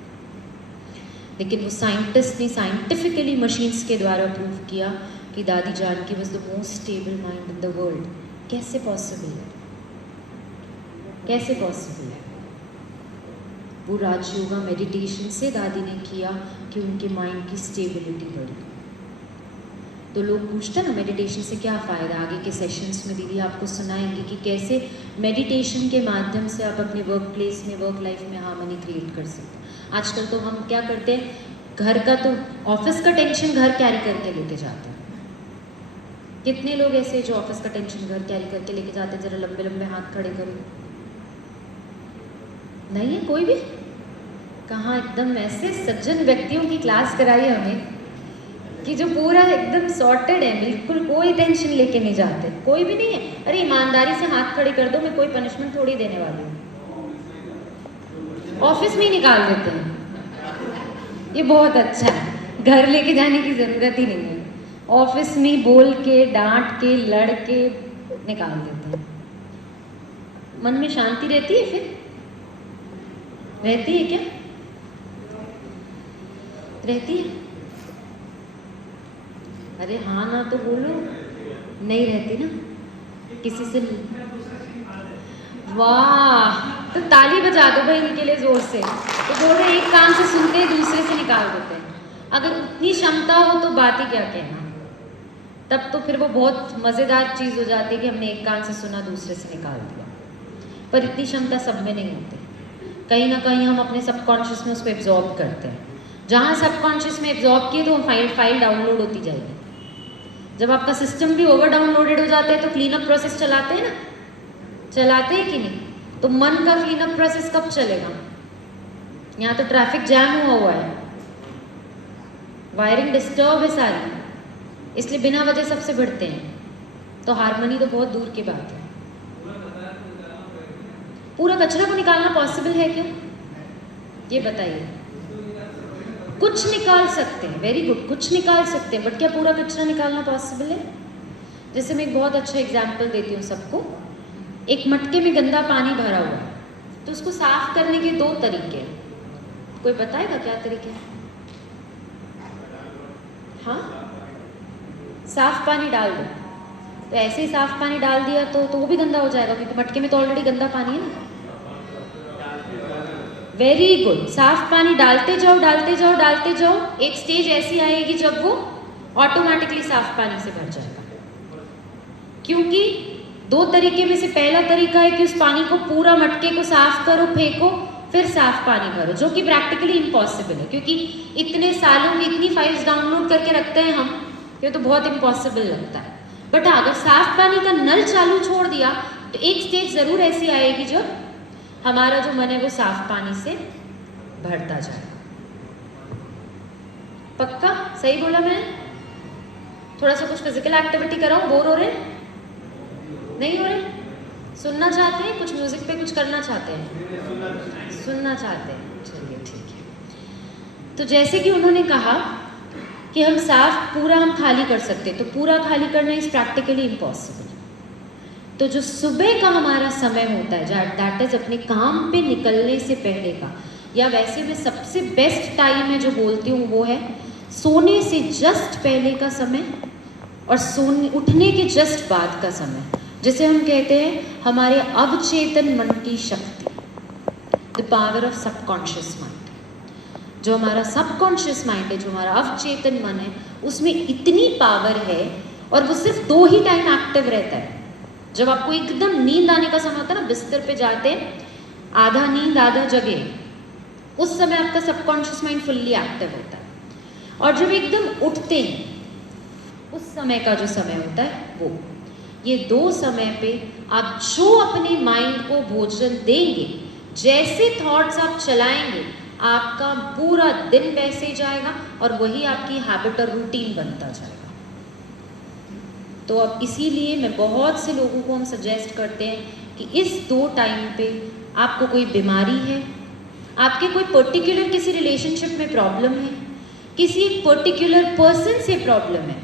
लेकिन वो साइंटिस्ट ने साइंटिफिकली मशीन्स के द्वारा प्रूव किया कि Dadi Janki was the most stable mind in the world. कैसे पॉसिबल है? कैसे पॉसिबल है? वो राजयोगा मेडिटेशन से दादी ने किया कि उनके माइंड की स्टेबिलिटी बढ़ी। तो लोग पूछते हैं ना मेडिटेशन से क्या फ़ायदा, आगे के सेशंस में दीदी आपको सुनाएंगे कि कैसे मेडिटेशन के माध्यम से आप अपने वर्क प्लेस में, वर्क लाइफ में हार्मनी क्रिएट कर सकते हैं। आजकल तो हम क्या करते हैं, घर का तो ऑफिस का टेंशन घर कैरी करके लेते जाते हैं। कितने लोग ऐसे जो ऑफिस का टेंशन घर कैरी करके लेके जाते हैं? जरा लंबे लंबे हाथ खड़े करो। नहीं है कोई भी? कहाँ, एकदम ऐसे सज्जन व्यक्तियों की क्लास कराई है हमें कि जो पूरा एकदम सॉर्टेड है, बिल्कुल कोई टेंशन लेके नहीं जाते। कोई भी नहीं है। अरे ईमानदारी से हाथ खड़े कर दो, मैं कोई पनिशमेंट थोड़ी देने वाली हूँ। ऑफिस में ही निकाल देते हैं। ये बहुत अच्छा है, घर लेके जाने की ज़रूरत ही नहीं है। ऑफिस में बोल के, डांट के, लड़ के निकाल देते हैं। मन में शांति रहती है? फिर रहती है क्या? रहती है? अरे हाँ ना तो बोलो। नहीं रहती ना? किसी से वाह, तो ताली बजा दो भाई इनके लिए जोर से। तो बोल रहे एक कान से सुनते हैं, दूसरे से निकाल देते हैं। अगर उतनी क्षमता हो तो बात ही क्या कहना, तब तो फिर वो बहुत मज़ेदार चीज़ हो जाती है कि हमने एक कान से सुना, दूसरे से निकाल दिया। पर इतनी क्षमता सब में नहीं होती। कहीं ना कहीं हम अपने सबकॉन्शियस में उसको एब्जॉर्ब करते हैं। जहाँ सबकॉन्शियस में एब्जॉर्ब किए तो वो फाइल डाउनलोड होती जाएगी। जब आपका सिस्टम भी ओवर डाउनलोडेड हो जाता है तो क्लीनअप प्रोसेस चलाते हैं ना, चलाते हैं कि नहीं? तो मन का क्लीनअप प्रोसेस कब चलेगा? यहाँ तो ट्रैफिक जैम हुआ है, वायरिंग डिस्टर्ब है सारी, इसलिए बिना वजह सबसे बढ़ते हैं। तो हारमोनी तो बहुत दूर की बात है। पूरा कचरा को निकालना पॉसिबल है क्या? ये बताइए। कुछ निकाल सकते हैं, वेरी गुड, कुछ निकाल सकते हैं, बट क्या पूरा कचरा निकालना पॉसिबल है? जैसे मैं एक बहुत अच्छा एग्जाम्पल देती हूँ सबको। एक मटके में गंदा पानी भरा हुआ है, तो उसको साफ करने के दो तरीके हैं। कोई बताएगा क्या तरीके? हाँ, साफ पानी डाल दो। तो ऐसे ही साफ पानी डाल दिया तो वो भी गंदा हो जाएगा, क्योंकि मटके में तो ऑलरेडी गंदा पानी है ना। वेरी गुड, साफ पानी डालते जाओ, डालते जाओ, डालते जाओ। एक स्टेज ऐसी आएगी जब वो ऑटोमेटिकली साफ पानी से भर जाएगा। क्योंकि दो तरीके में से पहला तरीका है कि उस पानी को पूरा मटके को साफ करो, फेंको, फिर साफ पानी भरो, जो कि प्रैक्टिकली इम्पॉसिबल है, क्योंकि इतने सालों में इतनी फाइल्स डाउनलोड करके रखते हैं हम, ये तो बहुत इम्पॉसिबल लगता है। बट अगर साफ पानी का नल चालू छोड़ दिया तो एक स्टेज ज़रूर ऐसी आएगी जब हमारा जो मन है वो साफ पानी से भरता जाए। पक्का सही बोला मैंने? थोड़ा सा कुछ फिजिकल एक्टिविटी कराऊं? बोर हो रहे? नहीं हो रहे? सुनना चाहते हैं? कुछ म्यूजिक पे कुछ करना चाहते हैं? सुनना चाहते हैं? चलिए ठीक है। तो जैसे कि उन्होंने कहा कि हम साफ पूरा हम खाली कर सकते, तो पूरा खाली करना इज प्रैक्टिकली इम्पॉसिबल। तो जो सुबह का हमारा समय होता है, दैट इज अपने काम पे निकलने से पहले का, या वैसे में सबसे बेस्ट टाइम है जो बोलती हूँ वो है सोने से जस्ट पहले का समय और सोने उठने के जस्ट बाद का समय, जिसे हम कहते हैं हमारे अवचेतन मन की शक्ति, the power of subconscious mind. जो हमारा सबकॉन्शियस माइंड है, जो हमारा अवचेतन मन है, उसमें इतनी पावर है और वो सिर्फ 2 ही टाइम एक्टिव रहता है। जब आपको एकदम नींद आने का समय होता है ना, बिस्तर पे जाते, आधा नींद आधा जगे, उस समय आपका सबकॉन्शियस माइंड फुल्ली एक्टिव होता है। और जब एकदम उठते हैं उस समय का जो समय होता है वो, ये 2 समय पे आप जो अपने माइंड को भोजन देंगे, जैसे थॉट्स आप चलाएंगे, आपका पूरा दिन वैसे ही जाएगा और वही आपकी हैबिट और रूटीन बनता जाएगा। तो अब इसीलिए मैं बहुत से लोगों को हम सजेस्ट करते हैं कि इस 2 टाइम पे आपको कोई बीमारी है, आपके कोई पर्टिकुलर किसी रिलेशनशिप में प्रॉब्लम है, किसी एक पर्टिकुलर पर्सन से प्रॉब्लम है,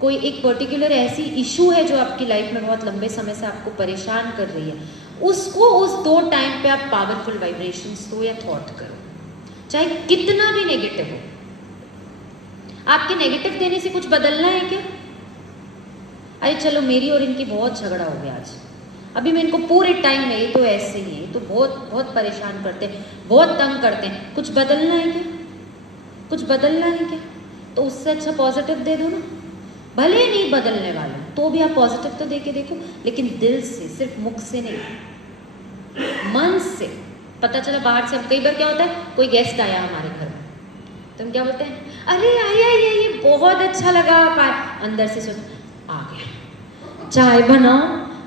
कोई एक पर्टिकुलर ऐसी इशू है जो आपकी लाइफ में बहुत लंबे समय से आपको परेशान कर रही है, उसको उस 2 टाइम पे आप पावरफुल वाइब्रेशंस दो या थॉट करो, चाहे कितना भी नेगेटिव हो। आपके नेगेटिव देने से कुछ बदलना है क्या? अरे चलो मेरी और इनकी बहुत झगड़ा हो गया आज, अभी मैं इनको पूरे टाइम में, ये तो ऐसे ही है, ये तो बहुत बहुत परेशान करते हैं, बहुत तंग करते हैं, कुछ बदलना है क्या? कुछ बदलना है क्या? तो उससे अच्छा पॉजिटिव दे दो ना। भले ही नहीं बदलने वाले तो भी आप पॉजिटिव तो दे के देखो, लेकिन दिल से, सिर्फ मुख से नहीं, मन से। पता चला बाहर से, अब कई बार क्या होता है, कोई गेस्ट आया हमारे घर में, तो हम क्या बोलते हैं, अरे आइए ये बहुत अच्छा लगा आप आए। अंदर से सोच, आ गया, चाय बनाओ,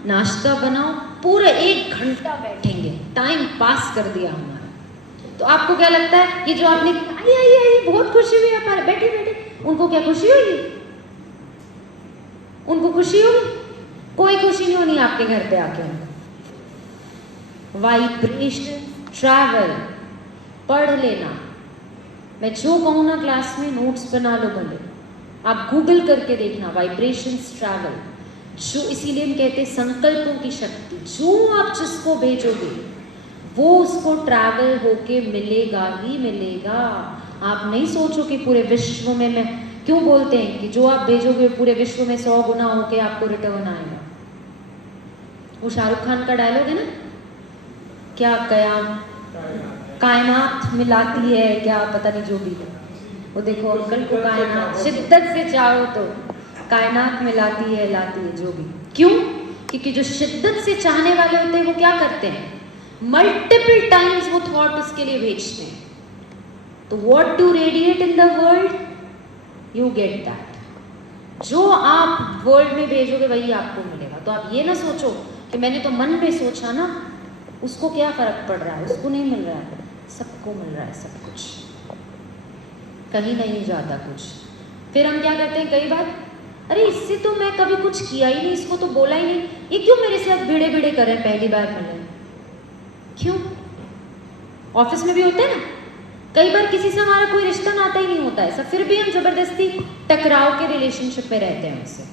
नाश्ता बनाओ, पूरा 1 घंटा बैठेंगे, टाइम पास कर दिया हमारा। तो आपको क्या लगता है, ये जो आपने आइए बहुत खुशी हुई, आप बैठे बैठे, उनको क्या खुशी होगी? उनको खुशी होगी? कोई खुशी नहीं होनी आपके घर पे आके। वाइब्रेशन ट्रैवल पढ़ लेना, मैं जो कहूँ ना क्लास में, नोट्स बना लो, भले आप गूगल करके देखना, वाइब्रेशंस ट्रैवल। जो इसीलिए हम कहते हैं संकल्पों की शक्ति, जो आप जिसको भेजोगे वो उसको ट्रैवल होके मिलेगा ही मिलेगा। आप नहीं सोचो कि पूरे विश्व में, मैं क्यों बोलते हैं कि जो आप भेजोगे पूरे विश्व में 100 गुना होके आपको रिटर्न आएगा। वो शाहरुख खान का डायलॉग है ना, क्या कायनात मिलाती है क्या, पता नहीं जो भी है वो, देखो अंकल को कायनात शिद्दत से चाहो तो कायनात मिलाती है, लाती है जो भी। क्यों? क्योंकि जो शिद्दत से चाहने वाले होते हैं वो क्या करते हैं, मल्टीपल टाइम्स वो थॉट उसके लिए भेजते हैं। तो what you radiate in the world you get that. जो आप वर्ल्ड में भेजोगे वही आपको मिलेगा। तो आप ये ना सोचो कि मैंने तो मन में सोचा ना, उसको क्या फर्क पड़ रहा है, उसको नहीं मिल रहा है, सबको मिल रहा है सब कुछ, कहीं नहीं जाता कुछ। फिर हम क्या करते हैं कई बार, अरे इससे तो मैं कभी कुछ किया ही नहीं, इसको तो बोला ही नहीं, ये क्यों मेरे साथ भिड़े भिड़े कर रहे हैं, पहली बार मिले क्यों? ऑफिस में भी होते हैं ना, कई बार किसी से हमारा कोई रिश्ता नाता ही नहीं होता है सब, फिर भी हम जबरदस्ती टकराव के रिलेशनशिप में रहते हैं उनसे,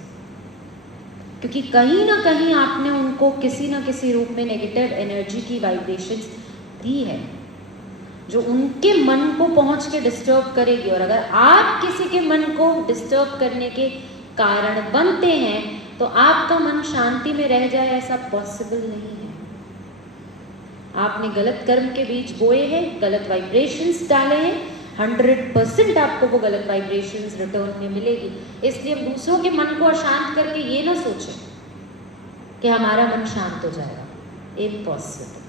क्योंकि कहीं ना कहीं आपने उनको किसी ना किसी रूप में नेगेटिव एनर्जी की वाइब्रेशंस दी है जो उनके मन को पहुंच के डिस्टर्ब करेगी। और अगर आप किसी के मन को डिस्टर्ब करने के कारण बनते हैं तो आपका मन शांति में रह जाए, ऐसा पॉसिबल नहीं है। आपने गलत कर्म के बीज बोए हैं, गलत वाइब्रेशंस डाले हैं, 100% आपको वो गलत वाइब्रेशंस रिटर्न में मिलेगी। इसलिए हम दूसरों के मन को अशांत करके ये ना सोचें कि हमारा मन शांत हो जाएगा, इम्पॉसिबल।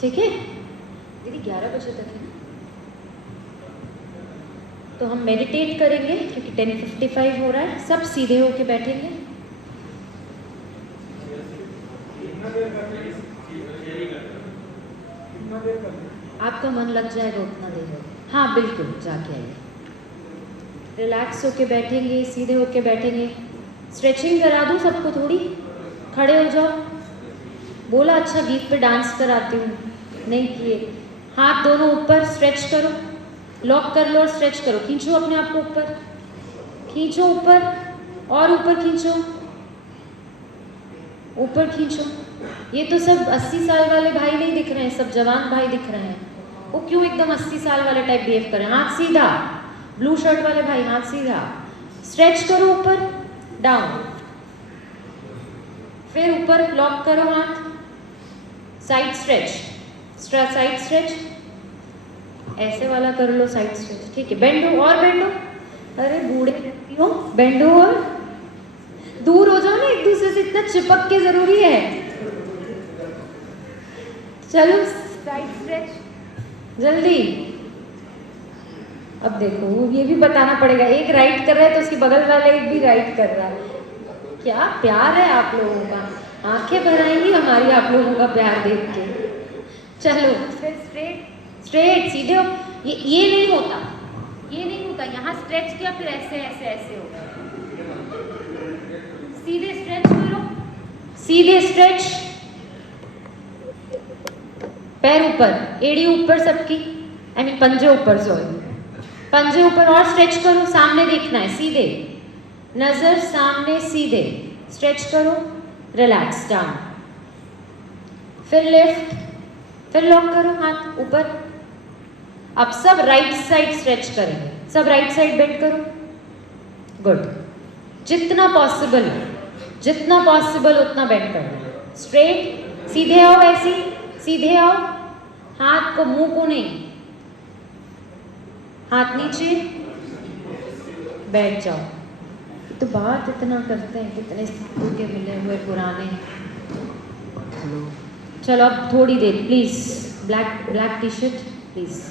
ठीक है दीदी, 11 बजे तक है ना, तो हम मेडिटेट करेंगे क्योंकि 10:55 हो रहा है। सब सीधे होके बैठेंगे। आपका मन लग जाएगा उतना देर में। हाँ बिल्कुल, जाके आइए। रिलैक्स होके बैठेंगे, सीधे होके बैठेंगे। स्ट्रेचिंग करा दूँ सबको थोड़ी, खड़े हो जाओ। बोला अच्छा गीत पे डांस कराती हूँ, नहीं किए। हाथ दोनों ऊपर, स्ट्रेच करो, लॉक कर लो और स्ट्रेच करो। खींचो अपने आप को ऊपर, खींचो ऊपर और ऊपर खींचो, ऊपर खींचो। ये तो सब 80 साल वाले भाई नहीं दिख रहे हैं, सब जवान भाई दिख रहे हैं। वो क्यों एकदम 80 साल वाले टाइप बिहेव कर रहे हैं? हाथ सीधा, ब्लू शर्ट वाले भाई हाथ सीधा, स्ट्रेच करो ऊपर डाउन, फिर ऊपर लॉक करो हाथ, साइड स्ट्रेच, साइड स्ट्रेच, ऐसे वाला कर लो साइड स्ट्रेच। ठीक है, बेंडो और बेंडो। अरे बूढ़े लगती हो, बेंडो और दूर हो जाओ ना एक दूसरे से, इतना चिपक के जरूरी है। चलो साइड स्ट्रेच जल्दी। अब देखो ये भी बताना पड़ेगा, एक राइट कर रहा है तो उसकी बगल वाला एक भी राइट कर रहा है। क्या प्यार है आप लोगों का, आंखें भर आएंगी हमारी आप लोगों का प्यार देख के। चलो फिर स्ट्रेट। स्ट्रेट सीधे हो। ये नहीं होता। ये नहीं होता, यहाँ स्ट्रेच किया फिर ऐसे ऐसे ऐसे हो गया। सीधे स्ट्रेच करो। सीधे स्ट्रेच, पैर ऊपर, एड़ी ऊपर सबकी, आई मीन पंजे ऊपर, सॉरी पंजे ऊपर, और स्ट्रेच करो, सामने देखना है, सीधे, नजर सामने, सीधे स्ट्रेच करो, रिलैक्स डाउन, फिर लिफ्ट, फिर लॉक करो हाथ ऊपर। अब सब राइट साइड स्ट्रेच करेंगे, सब राइट साइड बेंड करो, गुड, जितना पॉसिबल उतना बेंड करना है, स्ट्रेट, सीधे आओ, ऐसी सीधे आओ, हाथ को, मुंह को नहीं, हाथ नीचे, बैठ जाओ। तो बात इतना करते हैं, कितने सालों के मिले हुए पुराने। चलो अब थोड़ी देर please, black T shirt please,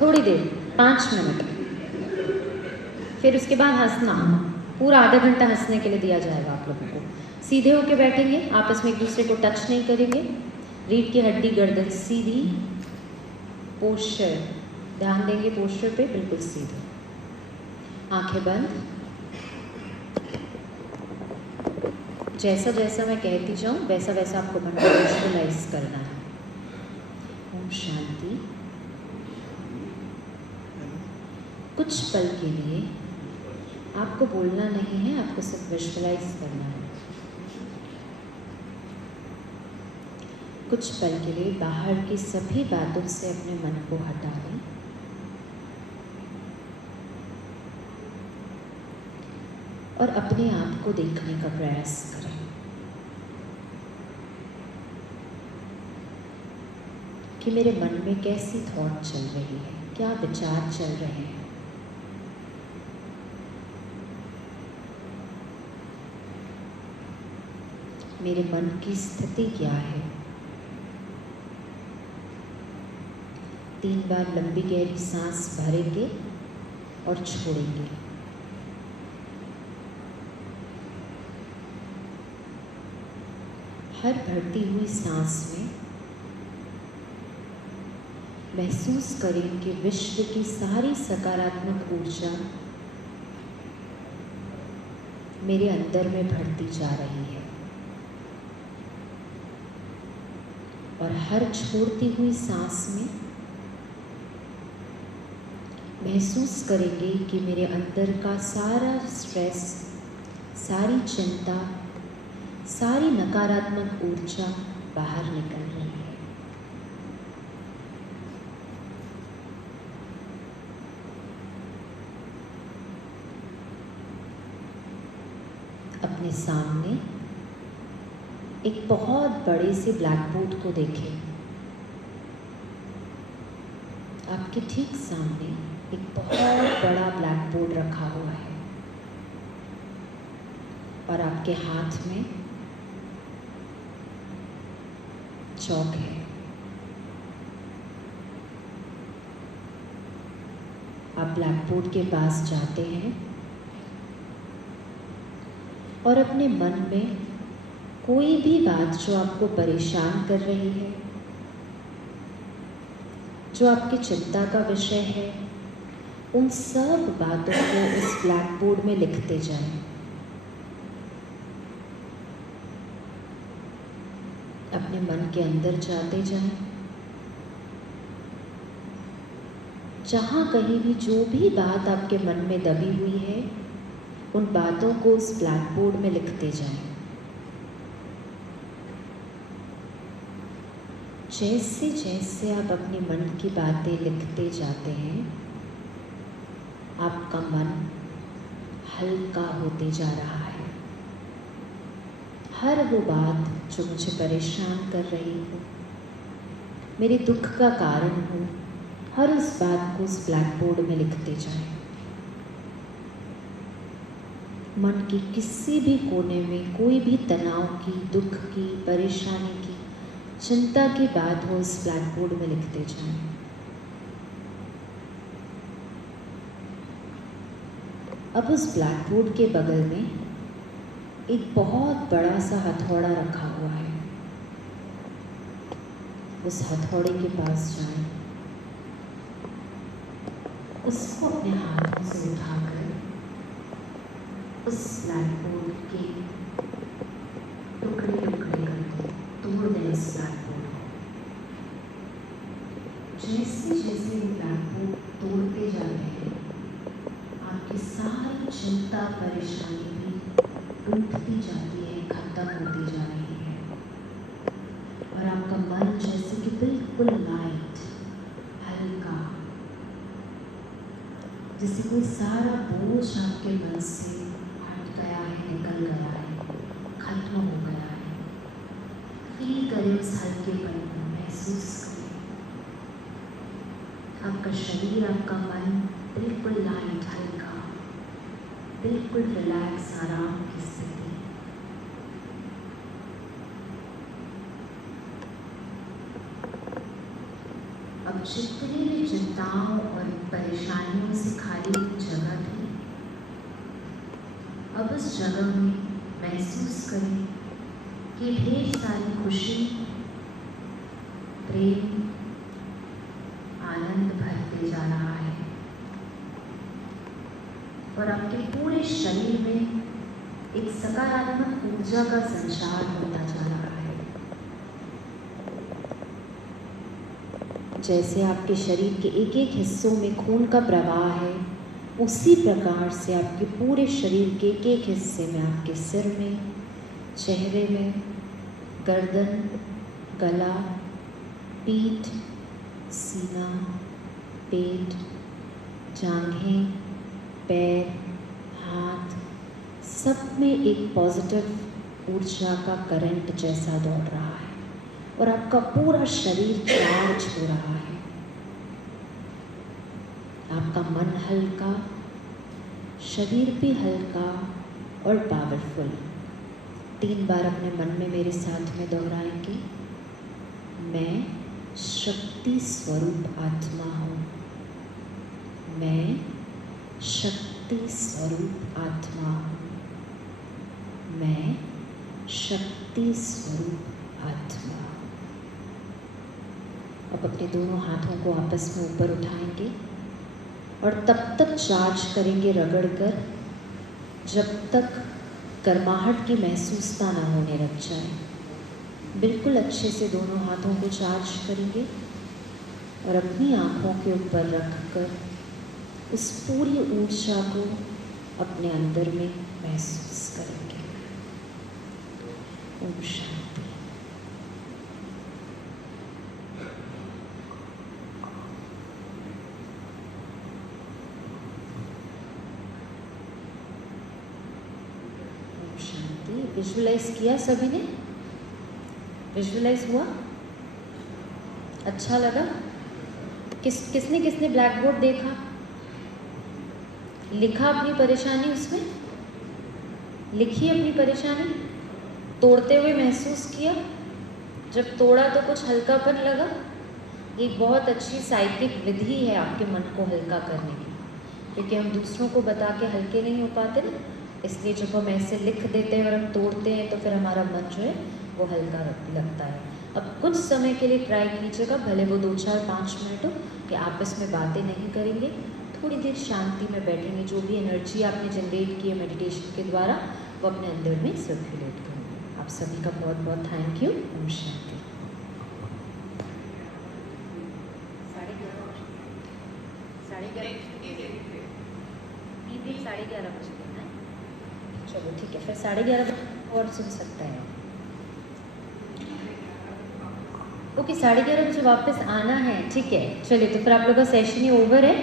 थोड़ी देर, 5 मिनट, फिर उसके बाद हंसना, पूरा आधा घंटा हंसने के लिए दिया जाएगा आप लोगों को। सीधे होके बैठेंगे, आपस में एक दूसरे को टच नहीं करेंगे, रीढ़ की हड्डी, गर्दन सीधी, पोस्चर ध्यान देंगे, पोस्चर पे बिल्कुल सीधे, आंखें बंद, जैसा जैसा मैं कहती जाऊँ वैसा वैसा आपको मन में विजुअलाइज करना है। ओम शांति। कुछ पल के लिए आपको बोलना नहीं है, आपको सिर्फ विजुअलाइज करना है। कुछ पल के लिए बाहर की सभी बातों से अपने मन को हटा लें और अपने आप को देखने का प्रयास करें। कि मेरे मन में कैसी थॉट चल रही है, क्या विचार चल रहे हैं। मेरे मन की स्थिति क्या है। 3 बार लंबी गहरी सांस भरेंगे और छोड़ेंगे। हर भरती हुई सांस में महसूस करें कि विश्व की सारी सकारात्मक ऊर्जा मेरे अंदर में भरती जा रही है, और हर छोड़ती हुई सांस में महसूस करेंगे कि मेरे अंदर का सारा स्ट्रेस, सारी चिंता, सारी नकारात्मक ऊर्जा बाहर निकल रही है। अपने सामने एक बहुत बड़े से ब्लैक बोर्ड को देखें। आपके ठीक सामने एक बहुत बड़ा ब्लैक बोर्ड रखा हुआ है और आपके हाथ में चौक है। आप ब्लैक बोर्ड के पास जाते हैं और अपने मन में कोई भी बात जो आपको परेशान कर रही है, जो आपकी चिंता का विषय है, उन सब बातों को इस ब्लैक बोर्ड में लिखते जाएं। अपने मन के अंदर जाते जाएं। जहाँ कहीं भी जो भी बात आपके मन में दबी हुई है, उन बातों को उस ब्लैक बोर्ड में लिखते जाएं। जैसे जैसे आप अपने मन की बातें लिखते जाते हैं, आपका मन हल्का होते जा रहा है। हर वो बात जो मुझे परेशान कर रही हो, मेरे दुख का कारण हो, हर उस बात को उस ब्लैक बोर्ड में लिखते जाएं। मन के किसी भी कोने में कोई भी तनाव की, दुख की, परेशानी की, चिंता की बात हो, इस ब्लैक बोर्ड में लिखते जाएं। अब उस ब्लैक बोर्ड के बगल में एक बहुत बड़ा सा हथौड़ा रखा हुआ है। उस हथौड़े के पास जाएं, उसको अपने हाथों से उठाकर उस ब्लैकबोर्ड के टुकड़े टुकड़े कर दें, तोड़ दें उस ब्लैकबोर्ड को। जैसे जैसे वो ब्लैकबोर्ड तोड़ते जाते हैं, आपकी सारी चिंता परेशानी भी टूटती जाती है, खत्म होती जा रही है, और आपका मन जैसे कि बिल्कुल लाइट, हल्का, जैसे कोई सारा बोझ आपके मन से हट गया है, निकल गया है, खत्म हो गया है। फील करें उस हल्केपन को, महसूस करें। आपका शरीर, आपका मन बिल्कुल लाइट, हल्का, बिल्कुल रिलैक्स, आराम की स्थिति। अब जितनी भी चिंताओं और परेशानियों से खाली जगह थी, अब उस जगह में महसूस करें कि ढेर सारी खुशी, प्रेम, आनंद भरते जा रहा है, और आपके पूरे शरीर में एक सकारात्मक ऊर्जा का संचार होता जा रहा है। जैसे आपके शरीर के एक एक हिस्सों में खून का प्रवाह है, उसी प्रकार से आपके पूरे शरीर के एक एक हिस्से में, आपके सिर में, चेहरे में, गर्दन, गला, पीठ, सीना, पेट, जांघें, पैर, हाथ, सब में एक पॉजिटिव ऊर्जा का करंट जैसा दौड़ रहा है, और आपका पूरा शरीर चार्ज हो रहा है। आपका मन हल्का, शरीर भी हल्का और पावरफुल। 3 बार अपने मन में मेरे साथ में दोहराएंगे। मैं शक्ति स्वरूप आत्मा हूँ। मैं शक्ति स्वरूप आत्मा हूँ। मैं शक्ति स्वरूप आत्मा। अब अपने दोनों हाथों को आपस में ऊपर उठाएंगे और तब तक चार्ज करेंगे रगड़ कर, जब तक गर्माहट की महसूसता ना होने लग जाए। बिल्कुल अच्छे से दोनों हाथों को चार्ज करेंगे और अपनी आँखों के ऊपर रख कर उस पूरी ऊर्जा को अपने अंदर में महसूस करेंगे। ओम शांति। ओम शांति। विजुअलाइज किया सभी ने? विजुअलाइज हुआ? अच्छा लगा? किसने किसने ब्लैक बोर्ड देखा? लिखा अपनी परेशानी उसमें? लिखी अपनी परेशानी? तोड़ते हुए महसूस किया? जब तोड़ा तो कुछ हल्कापन लगा? ये बहुत अच्छी साइकिक विधि है आपके मन को हल्का करने की, क्योंकि हम दूसरों को बता के हल्के नहीं हो पाते ना, इसलिए जब हम ऐसे लिख देते हैं और हम तोड़ते हैं तो फिर हमारा मन जो है वो हल्का लगता है। अब कुछ समय के लिए ट्राई कीजिएगा, भले वो 2, 4, 5 मिनट हो, कि आपस में बातें नहीं करेंगे, थोड़ी देर शांति में बैठेंगे। जो भी एनर्जी आपने जनरेट की है मेडिटेशन के द्वारा, वो अपने अंदर में सर्कुलेट करेंगे। आप सभी का बहुत बहुत थैंक यू। ओम शांति। 11:30 बजे देना है। चलो ठीक है, फिर 11:30 बजे और सुन सकता है। ओके, 11:30 बजे वापस आना है, ठीक है। चलिए, तो फिर आप लोग का सेशन ही ओवर है।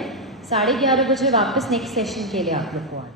11:30 बजे वापस नेक्स्ट सेशन के लिए आप लोग को आना।